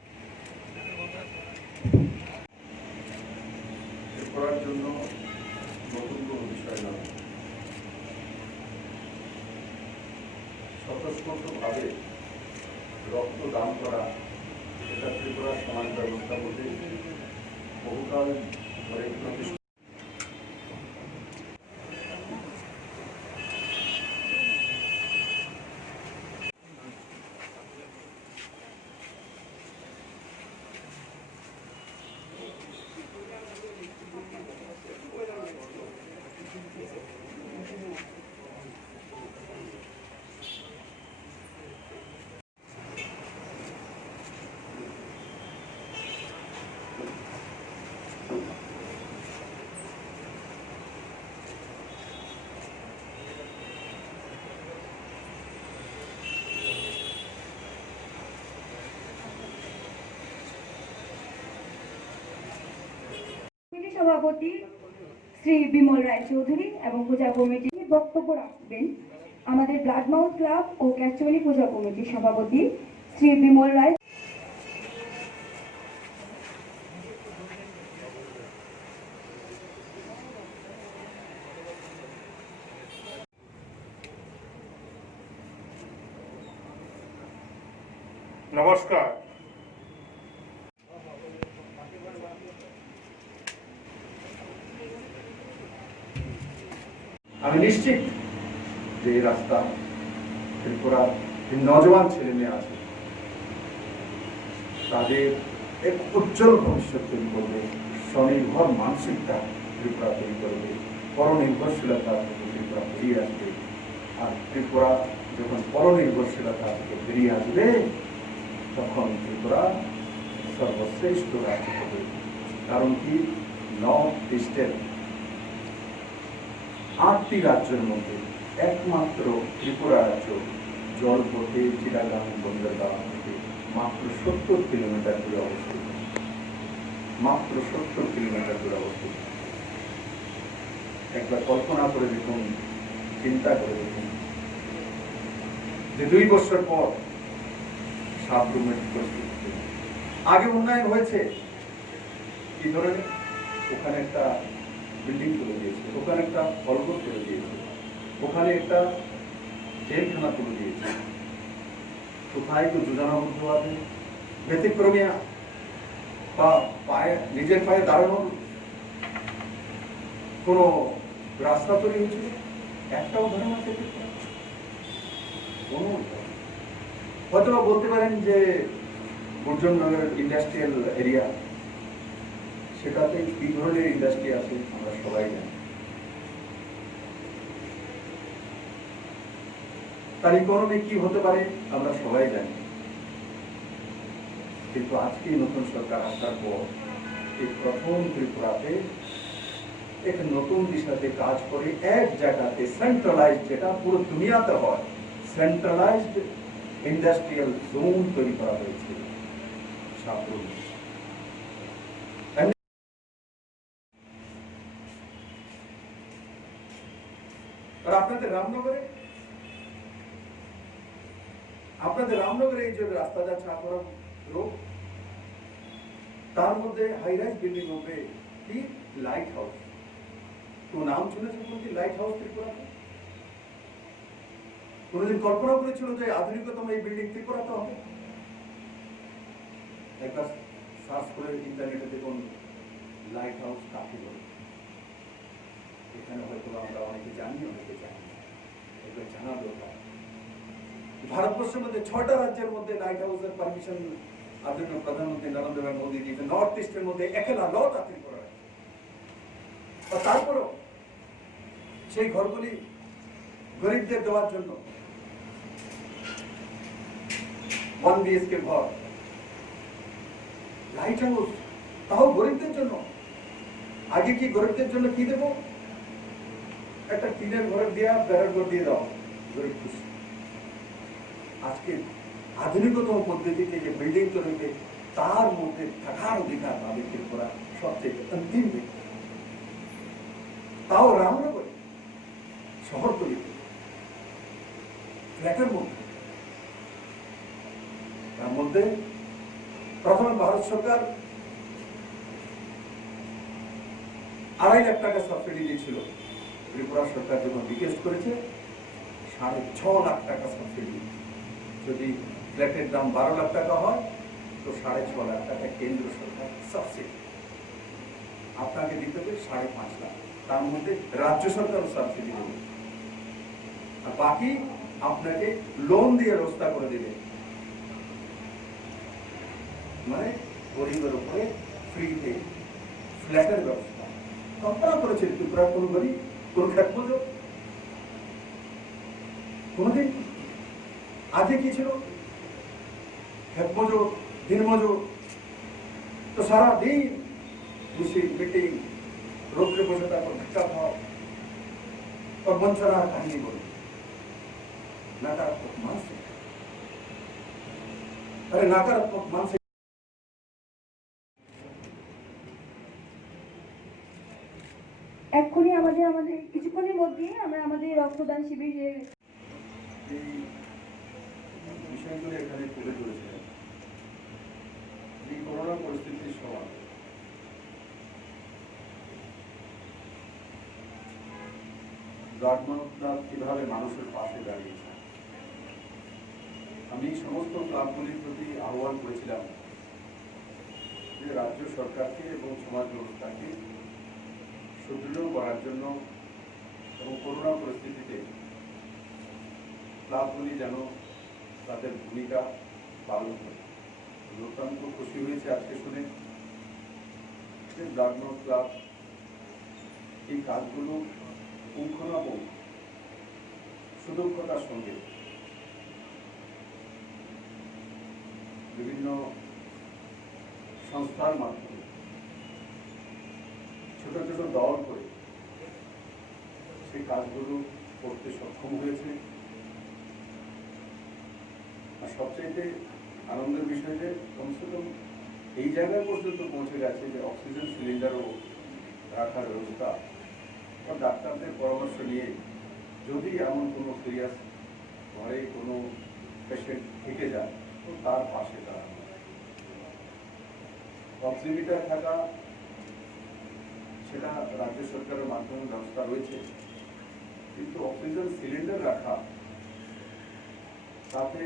করার জন্য নতুন কোনো বিষয় নয়, স্বতঃস্ফূর্তভাবে রক্ত দান করা এটা ত্রিপুরার সমাজ ব্যবস্থা বলতে বহুকাল ধরে প্রতিষ্ঠিত। সভাপতি শ্রী বিমল রায় চৌধুরী এবং পূজা কমিটি বক্তব্য রাখবেন আমাদের ব্লাড মাউথ ক্লাব ও ক্যাচুয়ালি পূজা কমিটির সভাপতি শ্রী বিমল রায়। নমস্কার। আমি নিশ্চিত যে এই রাস্তা ত্রিপুরার নজওয়ান ছেলে মেয়ে আছে তাদের এক উজ্জ্বল ভবিষ্যৎ তৈরি করবে, স্বনির্ভর মানসিকতা ত্রিপুরা তৈরি করবে, পরনির্ভরশীলতা থেকে ত্রিপুরা বেরিয়ে আসবে। আর ত্রিপুরা যখন পরনির্ভরশীলতা থেকে বেরিয়ে আসবে তখন ত্রিপুরা সর্বশ্রেষ্ঠ রাজ্য হবে। কারণ কি, নর্থ ইস্টের 8টি রাজ্যের মধ্যে একমাত্র ত্রিপুরা রাজ্য জলপথে চিটাগাং বন্দরগাঁও থেকে মাত্র 70 কিলোমিটার দূরে অবস্থিত। মাত্র 70 কিলোমিটার দূরে অবস্থিত। একবার কল্পনা করে দেখুন, চিন্তা করে দেখুন যে 2 বছর পর সাবরুমের পরিস্থিতি। আগে উন্নয়ন হয়েছে কি ধরনের, ওখানে একটা বিল্ডিং তুলে দিয়েছে, ওখানে একটা হলঘর তুলে দিয়েছে, ওখানে একটা জেলখানা তুলে দিয়েছে। কোথায় তো যোজনাবদ্ধভাবে ব্যতিক্রমিয়া বা নিজের পায়ে দাঁড়ানোর কোন রাস্তা তৈরি হয়েছিল? একটা উদাহরণ আছে? হয়তো বলতে পারেন যে গুর্জরনগর ইন্ডাস্ট্রিয়াল এরিয়া, সেটাতে কি ধরনের ইন্ডাস্ট্রি আছে আমরা সবাই জানি। তার ইকোনমি কি হতে পারে আমরা সবাই জানি। কিন্তু আজকে নতুন সরকার আসার পর এই প্রথম ত্রিপুরাতে এক নতুন দিশাতে কাজ করে এক জায়গাতে সেন্ট্রালাইজড, যেটা পুরো দুনিয়াতে হয়, সেন্ট্রালাইজড ইন্ডাস্ট্রিয়াল জোন তৈরি করা হয়েছে সাবরুম। আর আপনাদের রামনগরে এই যে রাস্তা যাচ্ছে আপনারা রোড, তার মধ্যে হাই রাইজ বিল্ডিং হবে কি লাইট হাউস। তো নাম শুনেছেন কি লাইট হাউস ত্রিপুরাতে? কোনদিন কল্পনা করেছিল যে আধুনিকতম এই বিল্ডিং ত্রিপুরাতে হবে? একবার সার্চ করে ইন্টারনেটে দেখুন লাইট হাউস কাকে বলে। এখানে হয়তো আমরা অনেকে জানি, অনেকে জানি না, এগুলো জানা দরকার। ভারতবর্ষের মধ্যে 6টা রাজ্যের মধ্যে লাইট হাউসের পারমিশন আদরণীয় প্রধানমন্ত্রী নরেন্দ্র ভাই মোদী দিয়েছে। নর্থ ইস্টের মধ্যে একলা লতা ত্রিপুরা। আর তারপরও সেই ঘরগুলি গরিবদের দেওয়ার জন্য 1 BHK ঘর, লাইট হাউস, তাও গরিবদের জন্য। আগে কি গরিবদের জন্য কি দেবো? একটা টিনের ঘরের দেওয়া, বেড়ার ঘর দিয়ে দাও, গরিব খুশি। আজকে আধুনিকতম পদ্ধতিতে যে বিল্ডিং তৈরি, তার মধ্যে থাকার অধিকার পাবে ত্রিপুরা সবচেয়ে অন্তিম ব্যক্তি, তাও রামনগরে ফ্ল্যাটের মধ্যে, তার মধ্যে প্রথমে ভারত সরকার 2.5 লাখ টাকা সাবসিডি দিয়েছিল। ত্রিপুরা সরকার যখন রিকোয়েস্ট করেছে 6.5 লাখ টাকা সাবসিডি, যদি ফ্ল্যাটের দাম 12 লাখ টাকা হয় তো 6.5 লাখ টাকা কেন্দ্র সরকার সাবসিডি আপনাকে দিতে হবে 5.5 লাখ, তার মধ্যে রাজ্য সরকারও সাবসিডি দেবে, আর বাকি আপনাকে লোন দিয়ে ব্যবস্থা করে দেবে। মানে গরিবের উপরে ফ্রিতে ফ্ল্যাটের ব্যবস্থা আপনারা করেছেন। ত্রিপুরা কোন গরিব, কোন খ্যাত মজুর কোনদিন আগে কি ছিল? খ্যাত মজুর, দিন মজুর তো সারাদিন মিটিং রোদ্রে বসে তারপর ধাক্কা খাওয়া और बंचरा कहानी बोली नकारात्मक मानसिक, अरे नकारात्मक मानसिक এক্ষুনি আমাদের কিছুক্ষণের মধ্যেই আমরা আমাদের রক্তদান শিবিরের বিষয়গুলো এখানে তুলে ধরেছিলেন। এই করোনা পরিস্থিতির সময় ব্লাড কিভাবে মানুষের পাশে দাঁড়িয়েছে। আমি সমস্ত ক্লাবগুলির প্রতি আহ্বান করেছিলাম যে রাজ্য সরকারকে এবং সমাজ ব্যবস্থাকে সুদৃঢ় করার জন্য এবং করোনা পরিস্থিতিতে ক্লাবগুলি যেন তাদের ভূমিকা পালন করে। অত্যন্ত খুশি হয়েছে আজকে শুনে যে ব্লাড ক্লাব এই কাজগুলো পুঙ্খানুপুঙ্খ সুদক্ষতার সঙ্গে বিভিন্ন সংস্থার মাধ্যমে ছোট ছোট দল করে সেই কাজগুলো করতে সক্ষম হয়েছে। আর সবচেয়ে আনন্দের বিষয় যে কমসে কম এই জায়গায় পর্যন্ত পৌঁছে গেছে যে অক্সিজেন সিলিন্ডারও রাখার ব্যবস্থা, ডাক্তারদের পরামর্শ নিয়ে যদি এমন কোনো সিরিয়াস ঘরে কোনো পেশেন্ট থেকে যায় তো তার পাশে দাঁড়ানো। অক্সিমিটার থাকা সেটা রাজ্য সরকারের মাধ্যমে ব্যবস্থা রয়েছে, কিন্তু অক্সিজেন সিলিন্ডার রাখা তাতে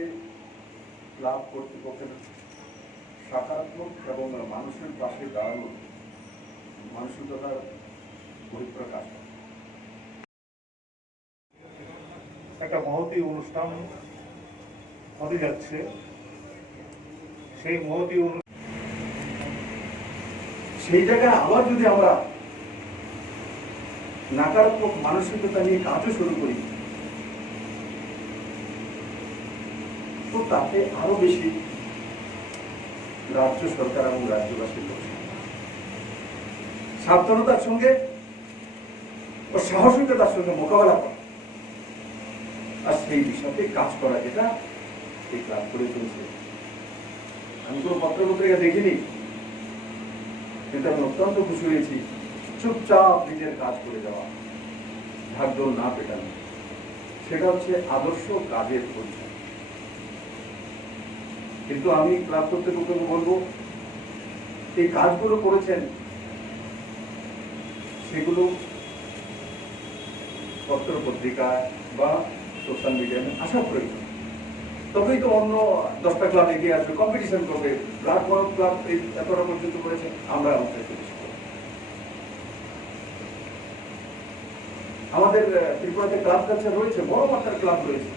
ক্লাব কর্তৃপক্ষের সকারাত্মক এবং মানুষের পাশে দাঁড়ানো মানসিকতার বহিঃপ্রকাশ। একটা মহতী অনুষ্ঠান হতে যাচ্ছে, সেই মহতী সেই জায়গায় আবার যদি আমরা নকারাত্মক মানসিকতা নিয়ে কাজও শুরু করি তো তাতে আরো বেশি রাজ্য সরকার এবং রাজ্যবাসীর সাবধানতার সঙ্গে ও সাহসিকতার সঙ্গে মোকাবেলা করা আর সেই বিষয়ে কাজ করা, যেটা এই ক্লাব করে চলছে। আমি কোনো পত্রপত্রিকা দেখিনি, কিন্তু আমি অত্যন্ত খুশি হয়েছি চুপচাপ নিজের কাজ করে যাওয়া, ঢাকঢোল না পেটানো, সেটা হচ্ছে আদর্শ কাজের পরিচয়। কিন্তু আমি ক্লাব কর্তৃপক্ষকে বলবো এই কাজগুলো করেছেন সেগুলো পত্র পত্রিকায় বা সোশ্যাল মিডিয়ায় আসা প্রয়োজন, তবেই তো অন্য 10টা ক্লাব এগিয়ে আসবে, কম্পিটিশন করবে। ব্লাড ক্লাব এই এতটা পর্যন্ত করেছে, আমরা আমাদের ত্রিপুরাতে ক্লাব কালচার রয়েছে, বড় মাত্রার ক্লাব রয়েছে।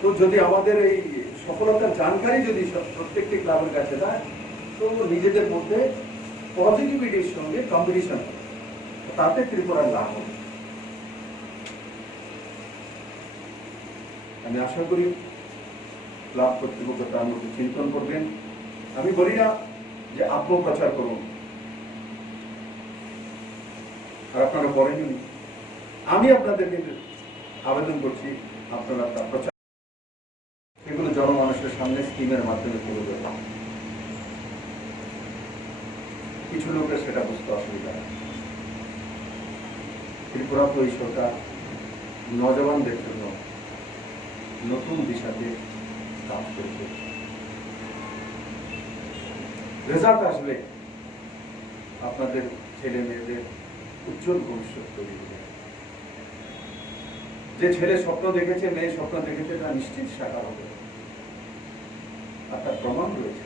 তো যদি আমাদের এই সফলতার জানকারি যদি প্রত্যেকটি ক্লাবের কাছে দেয় তো নিজেদের মধ্যে পজিটিভিটির সঙ্গে কম্পিটিশন, তাতে ত্রিপুরার লাভ হবে। আমি আশা করি ক্লাব কর্তৃপক্ষ তার মধ্যে চিন্তন করবেন। আমি বলি না যে আত্মপ্রচার করুন, আর আপনারা করেননি, আমি আপনাদেরকে আবেদন করছি আপনারা তার প্রচার এগুলো জনমানুষের সামনে স্কিমের মাধ্যমে তুলে ধরবেন। কিছু লোকের সেটা বুঝতে অসুবিধা হয়, ত্রিপুরা তো এই সরকার নজওয়ানদের জন্য নতুন দিশাতে কাজ করছে। রেজাল্ট আসলে আপনাদের ছেলে মেয়েদের উজ্জ্বল ভবিষ্যৎ তৈরি হবে। যে ছেলে স্বপ্ন দেখেছে, মেয়ে স্বপ্ন দেখেছে, তা নিশ্চিত সাকার হবে, আর তার প্রমাণ রয়েছে।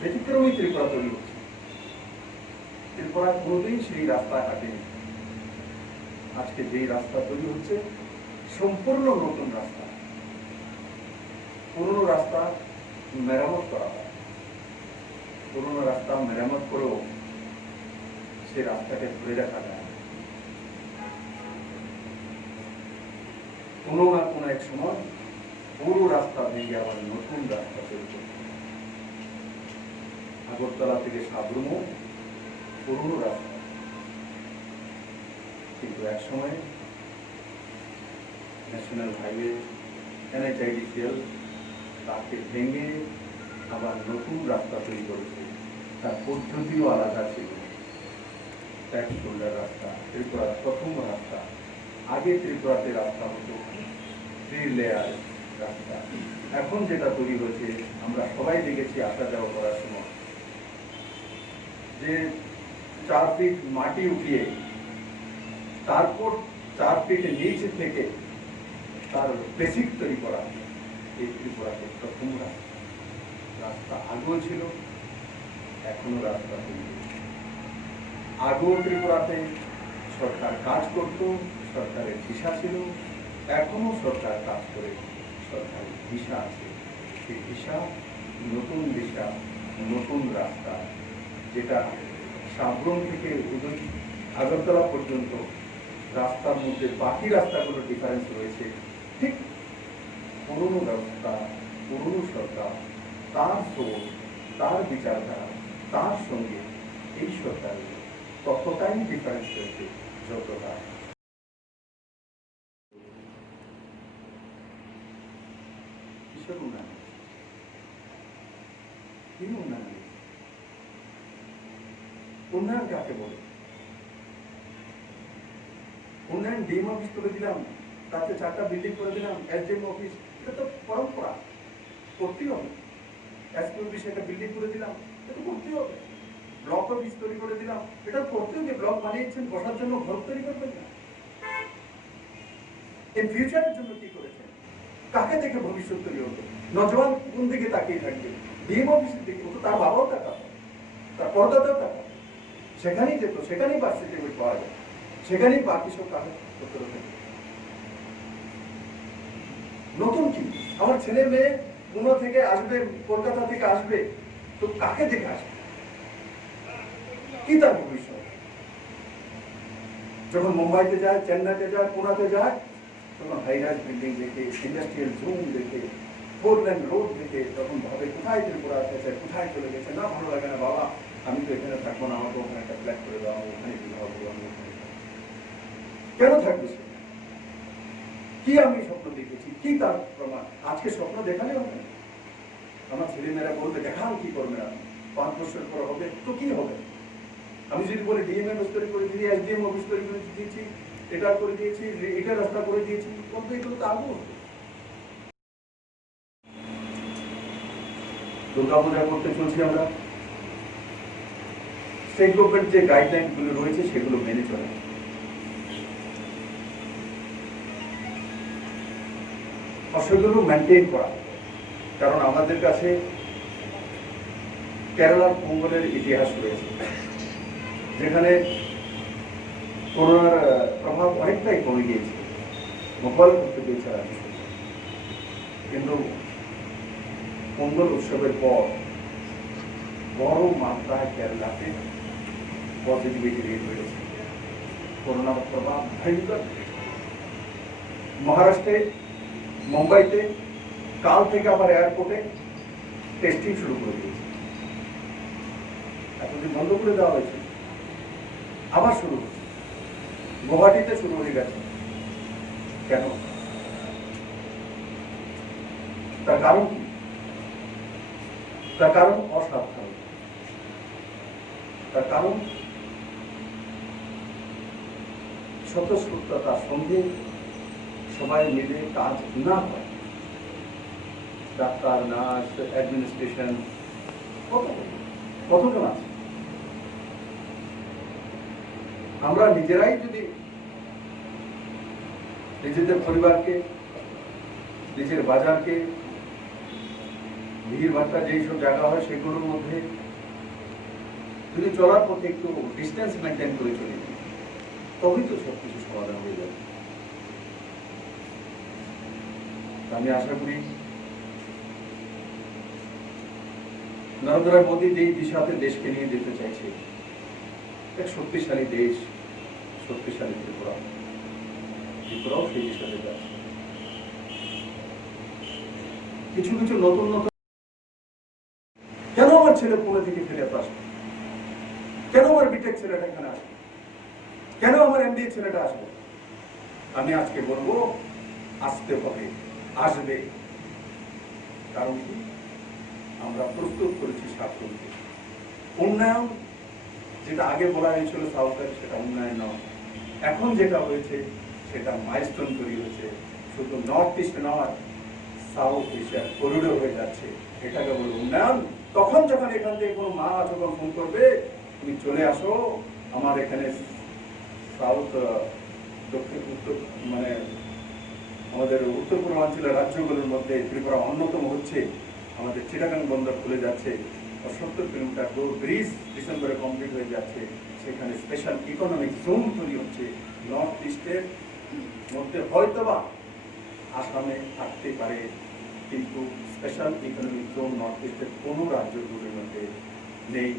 ব্যতিক্রমী ত্রিপুরা তৈরি হচ্ছে। ত্রিপুরা কোনোদিন সেই রাস্তা হাঁটেনি। আজকে যেই রাস্তা তৈরি হচ্ছে সম্পূর্ণ নতুন রাস্তা। পুরনো রাস্তা মেরামত করা হয়, পুরনো রাস্তা মেরামত করেও সেই রাস্তাকে ধরে রাখা যায়। কোনো না কোনো এক সময় পুরো রাস্তা ভেঙে আবার নতুন রাস্তা তৈরি করবে। আগরতলা থেকে সাবরুমও পুরনো রাস্তা, কিন্তু এক সময় ন্যাশনাল হাইওয়ে NHIDCL তাকে ভেঙে আবার নতুন রাস্তা তৈরি করেছে। তার পদ্ধতিও আলাদা ছিল। ট্যাক্স শোল্ডার রাস্তা, ত্রিপুরার প্রথম রাস্তা। আগে ত্রিপুরাতে রাস্তা হতো 3 লেয়ার রাস্তা। এখন যেটা তৈরি হয়েছে আমরা সবাই দেখেছি আসা যাওয়া করার সময়, যে 4 ফিট মাটি উঠিয়ে তারপর 4 ফিট নিচ থেকে তার বেসিক তৈরি করা, এই ত্রিপুরাতে প্রথম রাস্তা। আগেও ছিল, এখনো রাস্তা তৈরি। আগেও ত্রিপুরাতে সরকার কাজ করত, সরকারের দিশা ছিল, এখনো সরকার কাজ করে, সরকারের দিশা আছে। সেই দিশা নতুন দিশা, নতুন রাস্তা, যেটা সাবরুম থেকে আগরতলা পর্যন্ত রাস্তার মধ্যে বাকি রাস্তাগুলো ডিফারেন্স রয়েছে। ঠিক পুরনো রাস্তা, পুরনো সরকার, তার সোচ, তার বিচারধারা, তার সঙ্গে এই সরকারের ততটাই ডিফারেন্স রয়েছে যতটা। কিসের উন্নয়ন? কি উন্নয়ন? উন্নয়ন কাকে বলে? উন্নয়ন ডিএম অফিস করে দিলাম, তাতে 4টা বিল্ডিং করে দিলাম, SDM অফিস, এটা তো পরম্পরা, করতেই হবে। এসপি অফিস একটা বিল্ডিং করে দিলাম, এটা করতেই হবে। ব্লক অফিস তৈরি করে দিলাম, এটা করতে হবে। ব্লক বানিয়েছেন বসার জন্য, ঘর তৈরি করবেন না। এই ফিউচারের জন্য কি করেছেন? কাকে দেখে ভবিষ্যৎ তৈরি হবে? নজওয়ান কোন দিকে তাকিয়ে থাকবে? ডিএম অফিসের দিকে। ও তো তার বাবাও টাকা, তার পরদাতাও টাকা, সেখানেই যেত, সেখানেই বার্থ সার্টিফিকেট পাওয়া যায়, সেখানেই বাকি সব কাগজ করতে হবে। নতুন কি? আমার ছেলে মেয়ে পুনে থেকে আসবে, কলকাতা থেকে আসবে, তো কাকে দেখে আসবে? কি তার ভবিষ্যৎ? যখন মুম্বাইতে যায়, চেন্নাইতে যায়, পুনাতে যায়, তখন হাইরাইজ বিল্ডিং দেখে, ইন্ডাস্ট্রিয়াল জোন দেখে, 4 লেন রোড দেখে, তখন ভাবে কোথায় ত্রিপুরা আছে, কোথায় চলে গেছে। না, ভালো লাগে না বাবা, আমি তো এখানে থাকবো না, আমাকে ওখানে একটা ফ্ল্যাট করে দাও, ওখানে বিবাহ করবো, আমি ওখানে। কেন থাকবে সে? কি আমি স্বপ্ন দেখেছি, কি তার প্রমাণ? আজকে স্বপ্ন দেখালে হবে? আমার ছেলেমেয়েরা বলবে দেখাও কি করবে না, 5 বছর পর হবে তো কি হবে? আমি যদি বলি ডিএম অফিস তৈরি করে দিয়েছি, SDM অফিস তৈরি করে দিয়েছি, এটা করে দিয়েছি, এটা রাস্তা করে দিয়েছি, বলতে এগুলো তো আগে হতো। দুর্গাপূজা করতে চলছি আমরা, স্টেট গভর্নমেন্ট যে গাইডলাইন গুলো রয়েছে সেগুলো মেনে চলে, সেগুলো মেনটেন করা। কারণ আমাদের কাছে কেরালার পোঙ্গলের ইতিহাস রয়েছে, যেখানে করোনার প্রভাব অনেকটাই কমে গিয়েছে, মোকাবিলা করতে পেরেছে রাজ্য সরকার। কিন্তু পোঙ্গল উৎসবের পর বড় মাত্রায় কেরালাতে পজিটিভিটি রেট বেড়েছে, করোনার প্রভাব ভয়ঙ্কর। মহারাষ্ট্রে, মুম্বাইতে কাল থেকে আবার এয়ারপোর্টে টেস্টিং শুরু করে দিয়েছে। এতদিন বন্ধ করে দেওয়া হয়েছে, আবার শুরু হচ্ছে। গুয়াহাটিতে শুরু হয়ে গেছে। কেন? তার কারণ কি? তার কারণ অসাবধান, তার কারণ স্বতঃস্ফূর্ততার সঙ্গে সবাই মিলে কাজ না করে, ডাক্তার, নার্স, অ্যাডমিনিস্ট্রেশন কতজন আছে? আমরা নিজেরাই যদি নিজেদের পরিবারকে, নিজের বাজারকে, ভিড় ভাট্টা যেই সব জায়গা হয় সেগুলোর মধ্যে যদি চলার পথে একটু ডিস্টেন্স মেনটেন করে চলি, তবেই তো সবকিছু সমাধান হয়ে যাবে। আমি আশা করি নরেন্দ্র মোদী যেই দিশাতে দেশকে নিয়ে যেতে চাইছে, এক শক্তিশালী দেশ, শক্তিশালী ত্রিপুরাও সেই দিশাতে যাচ্ছে। কিছু কিছু নতুন নতুন, কেন আমার ছেলে পুনে থেকে ফিরে আসবে, কেন আমার বিটেক ছেলেটা এখানে আসবে, কেন আমার এমবিএ ছেলেটা আসবে? আমি আজকে বলবো আসতে হবে, আসবে। কারণ কি, আমরা প্রস্তুত করেছি সাফল্যকে। উন্নয়ন যেটা আগে বলা হয়েছিল সাউথের, সেটা উন্নয়ন নয়। এখন যেটা হয়েছে সেটা মাইলস্টোন তৈরি হয়েছে। শুধু নর্থ ইস্ট নয়, সাউথ এশিয়ার করিডোর হয়ে যাচ্ছে। এটাকে বলে উন্নয়ন। তখন যখন এখান থেকে কোনো মা যখন ফোন করবে, তুমি চলে আসো আমার এখানে সাউথ, দক্ষিণ, উত্তর, মানে আমাদের উত্তর পূর্বাঞ্চলের রাজ্যগুলোর মধ্যে ত্রিপুরা অন্যতম হচ্ছে। আমাদের চিটাগাং বন্দর খুলে যাচ্ছে, 70 কিলোমিটার ব্রিজ ডিসেম্বরে কমপ্লিট হয়ে যাচ্ছে। সেখানে স্পেশাল ইকোনমিক জোন তৈরি হচ্ছে। নর্থ ইস্টের মধ্যে হয়তোবা আসামে থাকতে পারে, কিন্তু স্পেশাল ইকোনমিক জোন নর্থ ইস্টের কোনো রাজ্যগুলির মধ্যে নেই,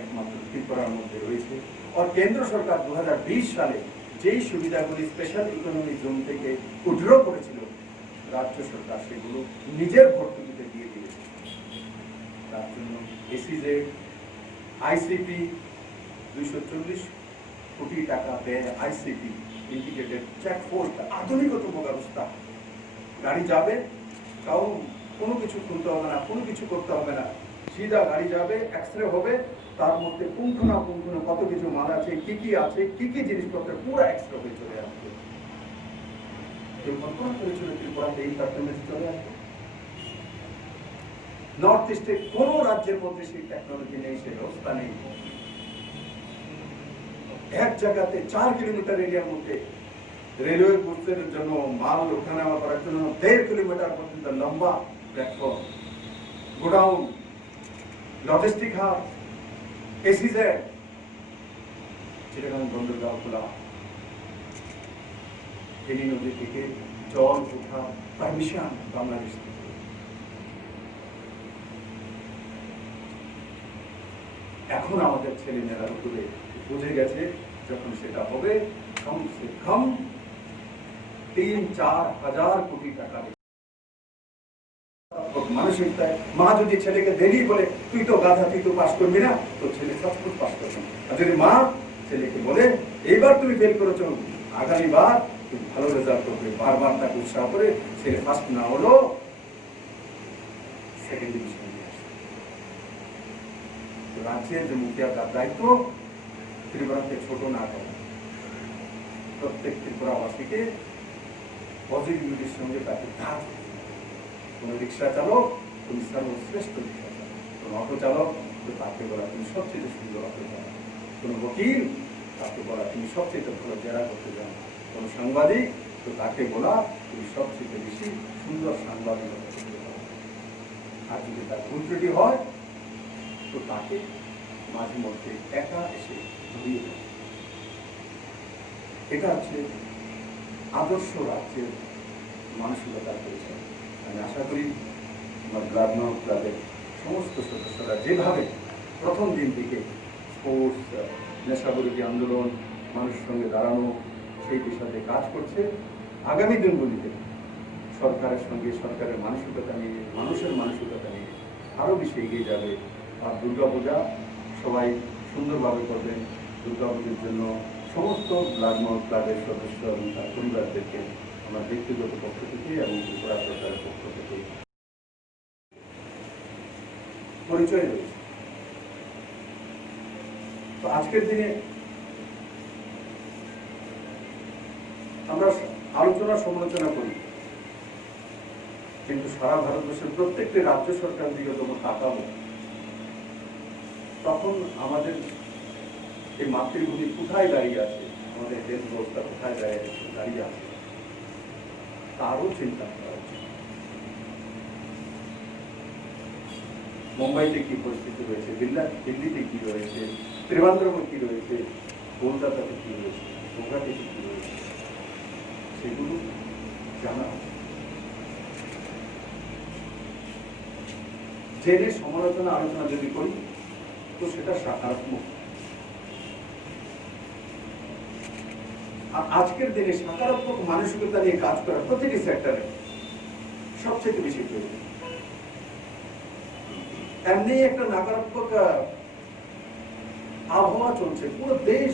একমাত্র ত্রিপুরার মধ্যে রয়েছে। আর কেন্দ্র সরকার 2020 সালে যেই সুবিধাগুলি স্পেশাল ইকোনমিক জোন থেকে উইথড্র করেছিল, রাজ্য সরকার সেগুলো নিজের ভর্তুকিতে দিয়ে দিয়েছে। তার জন্য এসইজেড, আইসিপি 240 কোটি টাকা ব্যয়, আইসিপি ইন্টিগ্রেটেড চেকপোস্ট, আধুনিকতম ব্যবস্থা। গাড়ি যাবে, কারণ কোনো কিছু খুলতে হবে না, কোনো কিছু করতে হবে না, সিধা গাড়ি যাবে, এক্সরে হবে, তার মধ্যে পুঙ্খানুপুঙ্খ কত কিছু মাল আছে, কি আছে, কি জিনিসপত্র, পুরো এক্সরে হয়ে চলে আসবে। কেউ কল্পনা করেছিল ত্রিপুরাতে এই টেকনোলজি চলে আসবে? নর্থ ইস্টের কোন রাজ্যের মধ্যে সেই টেকনোলজি নেই, সেই ব্যবস্থা নেই। এক জায়গাতে 4 কিলোমিটার এরিয়ার মধ্যে রেলওয়ে গুডসের জন্য মাল ওঠানামা করার জন্য 1.5 কিলোমিটার পর্যন্ত লম্বা platform, godown, logistic hub, SEZ, Chittagong বন্দরগাঁও খোলা, ফেনী নদী থেকে জল ওঠা পারমিশন বাংলাদেশ থেকে। এখন আমাদের ছেলে মেয়েরা উপরে বুঝে গেছে, যখন সেটা হবে কমসে কম 3-4 হাজার কোটি টাকা। মানসিকতায় মা যদি ছেলেকে দেরি বলে তুই তো গাধা, তুই তো পাস করবি না, তো ছেলে সবসময় পাস করবে। আর যদি মা ছেলেকে বলে এইবার তুমি ফেল করেছো, আগামীবার তুমি ভালো রেজাল্ট করবে, বারবার তাকে উৎসাহ করে ছেলে ফার্স্ট না হলো সেকেন্ড ডিভিশন নিয়ে আসবে। রাজ্যের যে মুখিয়া, তার দায়িত্ব ত্রিপুরাকে ছোট না করা, প্রত্যেক ত্রিপুরাবাসীকে পজিটিভিটির সঙ্গে তাকে ধার। কোন রিক্সা চালক তুমি সর্বশ্রেষ্ঠ রিক্সা চালক, কোন অটো চালক তো তাকে বলা তুমি সবচেয়ে সুন্দর অটো চালক, কোন বকিল তাকে বলা তুমি সবচেয়ে ভালো জেরা করতে জানো, কোন সাংবাদিক তো তাকে বলা তুমি সবচেয়ে বেশি সুন্দর সাংবাদিকতা করতে পারো। আর যদি তার ভুল ত্রুটি হয় তো তাকে মাঝে মধ্যে একা এসে ধরিয়ে দেয়। এটা হচ্ছে আদর্শ রাজ্যের মানসিকতার পরিচয়। আমি আশা করি আমার ব্লাড মাউথ ক্লাবের সমস্ত সদস্যরা যেভাবে প্রথম দিন থেকে স্পোর্টস, নেশাবিরোধী আন্দোলন, মানুষের সঙ্গে দাঁড়ানো, সেই বিষয়ে কাজ করছে, আগামী দিনগুলিতে সরকারের সঙ্গে, সরকারের মানসিকতা নিয়ে, মানুষের মানসিকতা নিয়ে আরও বেশি এগিয়ে যাবে। আর দুর্গাপূজা সবাই সুন্দরভাবে করবেন। দুর্গাপূজার জন্য সমস্ত ব্লাড মাউথ ক্লাবের সদস্য এবং তার পরিবারদেরকে আমার ব্যক্তিগত পক্ষ থেকে এবং ত্রিপুরা সরকারের পক্ষ থেকে পরিচয় রয়েছে। তো আজকের দিনে আলোচনা সমালোচনা করি, কিন্তু সারা ভারতবর্ষের প্রত্যেকটি রাজ্য সরকার দিকে যখন তাকাবো, তখন আমাদের এই মাতৃভূমি কোথায় দাঁড়িয়ে আছে, আমাদের হেলথ ব্যবস্থা কোথায় দাঁড়িয়ে আছে, তারও চিন্তা করা উচিত। মুম্বাইতে কি পরিস্থিতি রয়েছে, দিল্লিতে কি রয়েছে, ত্রিবান্দ্রমে কি রয়েছে, কলকাতাতে কি রয়েছে, কলকাতাতে কি রয়েছে, সেগুলো জানা জেনে সমালোচনা আলোচনা যদি করি তো সেটা সাকারাত্মক। আর আজকের দিনে সাকারাত্মক মানসিকতা নিয়ে কাজ করা প্রতিটি সেক্টরে সবচেয়ে বেশি প্রয়োজন। এমনি একটা নকারাত্মক আবহাওয়া চলছে পুরো দেশ,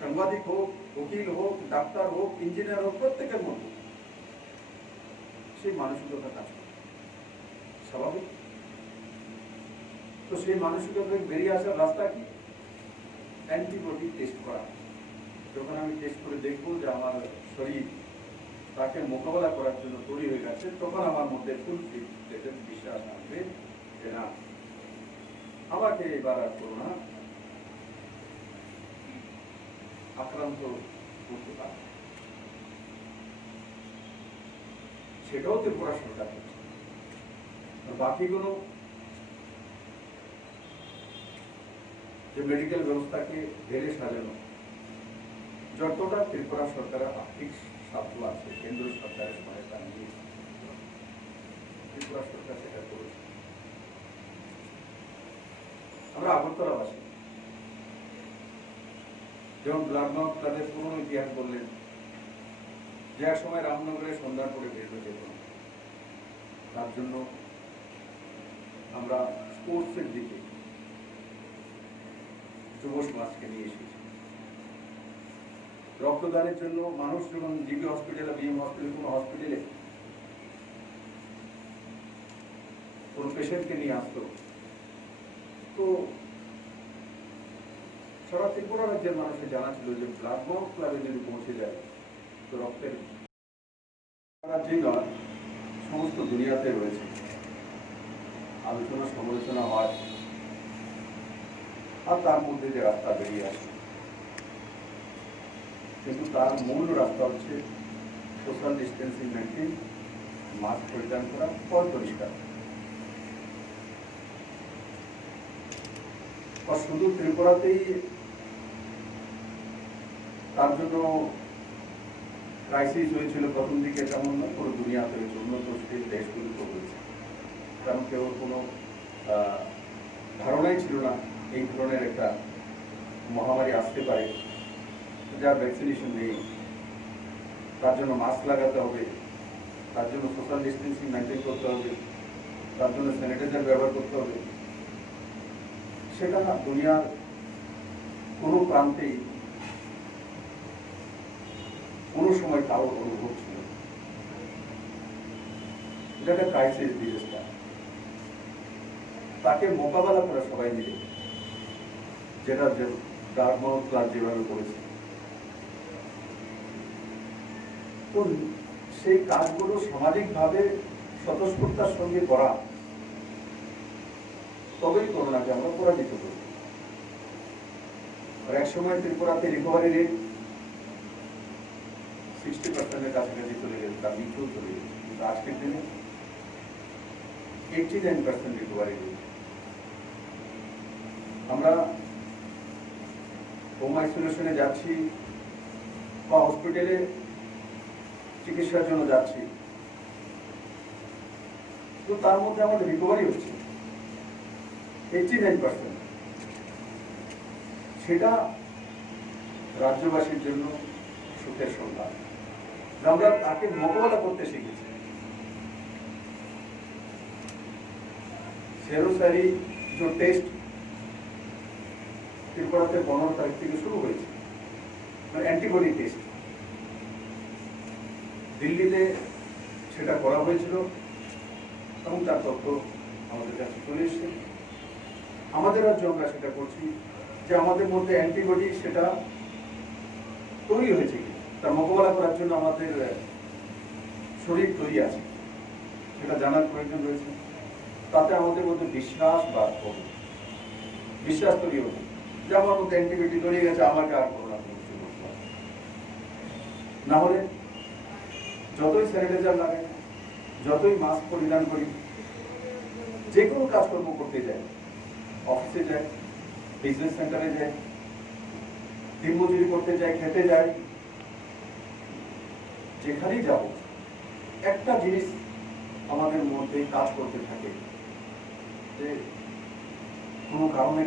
সাংবাদিক হোক, উকিল হোক, ডাক্তার হোক, ইঞ্জিনিয়ার হোক, প্রত্যেকের মধ্যে সেই মানসিকতা কাজ করে স্বাভাবিক। তো সেই মানসিকতা থেকে বেরিয়ে আসার রাস্তা কি? অ্যান্টিবডি টেস্ট করা। যখন আমি টেস্ট করে দেখবো যে আমার শরীর তাকে মোকাবেলা করার জন্য তৈরি হয়ে গেছে, তখন আমার মধ্যে ফুল বিশ্বাস আসবে যে না, আমাকে এবার আর করোনা আক্রান্ত করতে পারে। সেটাও ত্রিপুরা সরকার করছে। বাকিগুলো যে মেডিকেল ব্যবস্থাকে ঢেলে সাজানো, যতটা ত্রিপুরা সরকারের আর্থিক সাধ্য আছে, কেন্দ্র সরকারের সহায়তা নিয়ে ত্রিপুরা সরকার সেটা করেছে। আমরা আগরতলাবাসী, যেমন ব্লাড মাউথ ক্লাবের পুরনো ইতিহাস বললেন যে এক সময় রামনগরে সন্ধ্যার পরে বের হয়ে যেত, তার জন্য আমরা স্পোর্টসের দিকে যুব সমাজকে নিয়ে এসেছি। রক্তদানের জন্য মানুষ যখন জিবি হসপিটালে, বিএম হসপিটালে, কোনো হসপিটালে কোন পেশেন্টকে নিয়ে আসতো, তো সারা ত্রিপুরা রাজ্যের মানুষের জানা ছিল যে ব্লাড মাউথ ক্লাবে যদি পৌঁছে যায় তো রক্তের রাজ্যেই নয়, সমস্ত দুনিয়াতে রয়েছে, আলোচনা সমালোচনা হয়, আর তার মধ্যে যে রাস্তা বেরিয়ে আসে, কিন্তু তার মূল রাস্তা হচ্ছে সোশ্যাল ডিস্টেন্সিং মেনটেন, মাস্ক পরিধান করা, পরিষ্কার। আর শুধু ত্রিপুরাতেই তার জন্য ক্রাইসিস হয়েছিল প্রথম দিকে, তেমন না, পুরো দুনিয়াতে হয়েছে, উন্নত দেশগুলিতে হয়েছে। কারণ কেউ কোনো ধারণাই ছিল না এই ধরনের একটা মহামারী আসতে পারে, যার ভ্যাকসিনেশন নেই, তার জন্য মাস্ক লাগাতে হবে, তার জন্য সোশ্যাল ডিস্টেন্সিং মেনটেন করতে হবে, তার জন্য স্যানিটাইজার ব্যবহার করতে হবে। সেটা দুনিয়ার কোনো প্রান্তেই কোনো সময় কারোর অনুভব ছিল। এটা একটা ক্রাইসিস ডিজাস্টার, তাকে মোকাবেলা করে সবাই মিলে, যেটা ব্লাড মাউথ ক্লাব যেভাবে করেছে, তো সেই কাজগুলো সামাজিকভাবে স্বতঃস্ফূর্তার সঙ্গে করা, তবেই করোনাকে আমরা পরাজিত করব। আর এক সময় ত্রিপুরাতে রিকভারি রেট 60% কাছাকাছি চলে গেছে, তার নিচেও চলে গেছে, কিন্তু আজকের দিনে 89% রিকভারি রেট। আমরা হোম আইসোলেশনে যাচ্ছি বা হসপিটালে চিকিৎসার জন্য যাচ্ছি, তো তার মধ্যে আমাদের রিকভারি হচ্ছে 89%। সেটা রাজ্যবাসীর জন্য সুখের সংবাদ। আমরা তাকে মোকাবেলা করতে শিখেছি। সেরোসারি যে টেস্ট ত্রিপুরাতে 15 তারিখ থেকে শুরু হয়েছে, মানে অ্যান্টিবডি টেস্ট, দিল্লিতে সেটা করা হয়েছিল এবং তার তথ্য আমাদের কাছে চলে এসছে। আমাদের রাজ্যে আমরা সেটা করছি যে আমাদের মধ্যে অ্যান্টিবডি সেটা তৈরি হয়েছে কি তার মোকাবেলা করার জন্য আমাদের শরীর তৈরি আছে, সেটা জানার প্রয়োজন রয়েছে। তাতে আমাদের মধ্যে বিশ্বাস বাদ হবে, বিশ্বাস তৈরি হবে যে আমার মধ্যে অ্যাক্টিভিটি তৈরি গেছে, আমাকে আর করোনা কিছু করতে হবে না। হলে যতই স্যানিটাইজার লাগাই, যতই মাস্ক পরিধান করি, যে কোনো কাজকর্ম করতে যাই, অফিসে যাই, বিজনেস সেন্টারে যাই, দিনমজুরি করতে যাই, খেতে যাই, যেখানেই যাব, একটা জিনিস আমাদের মধ্যে কাজ করতে থাকে যে কোনো কারণে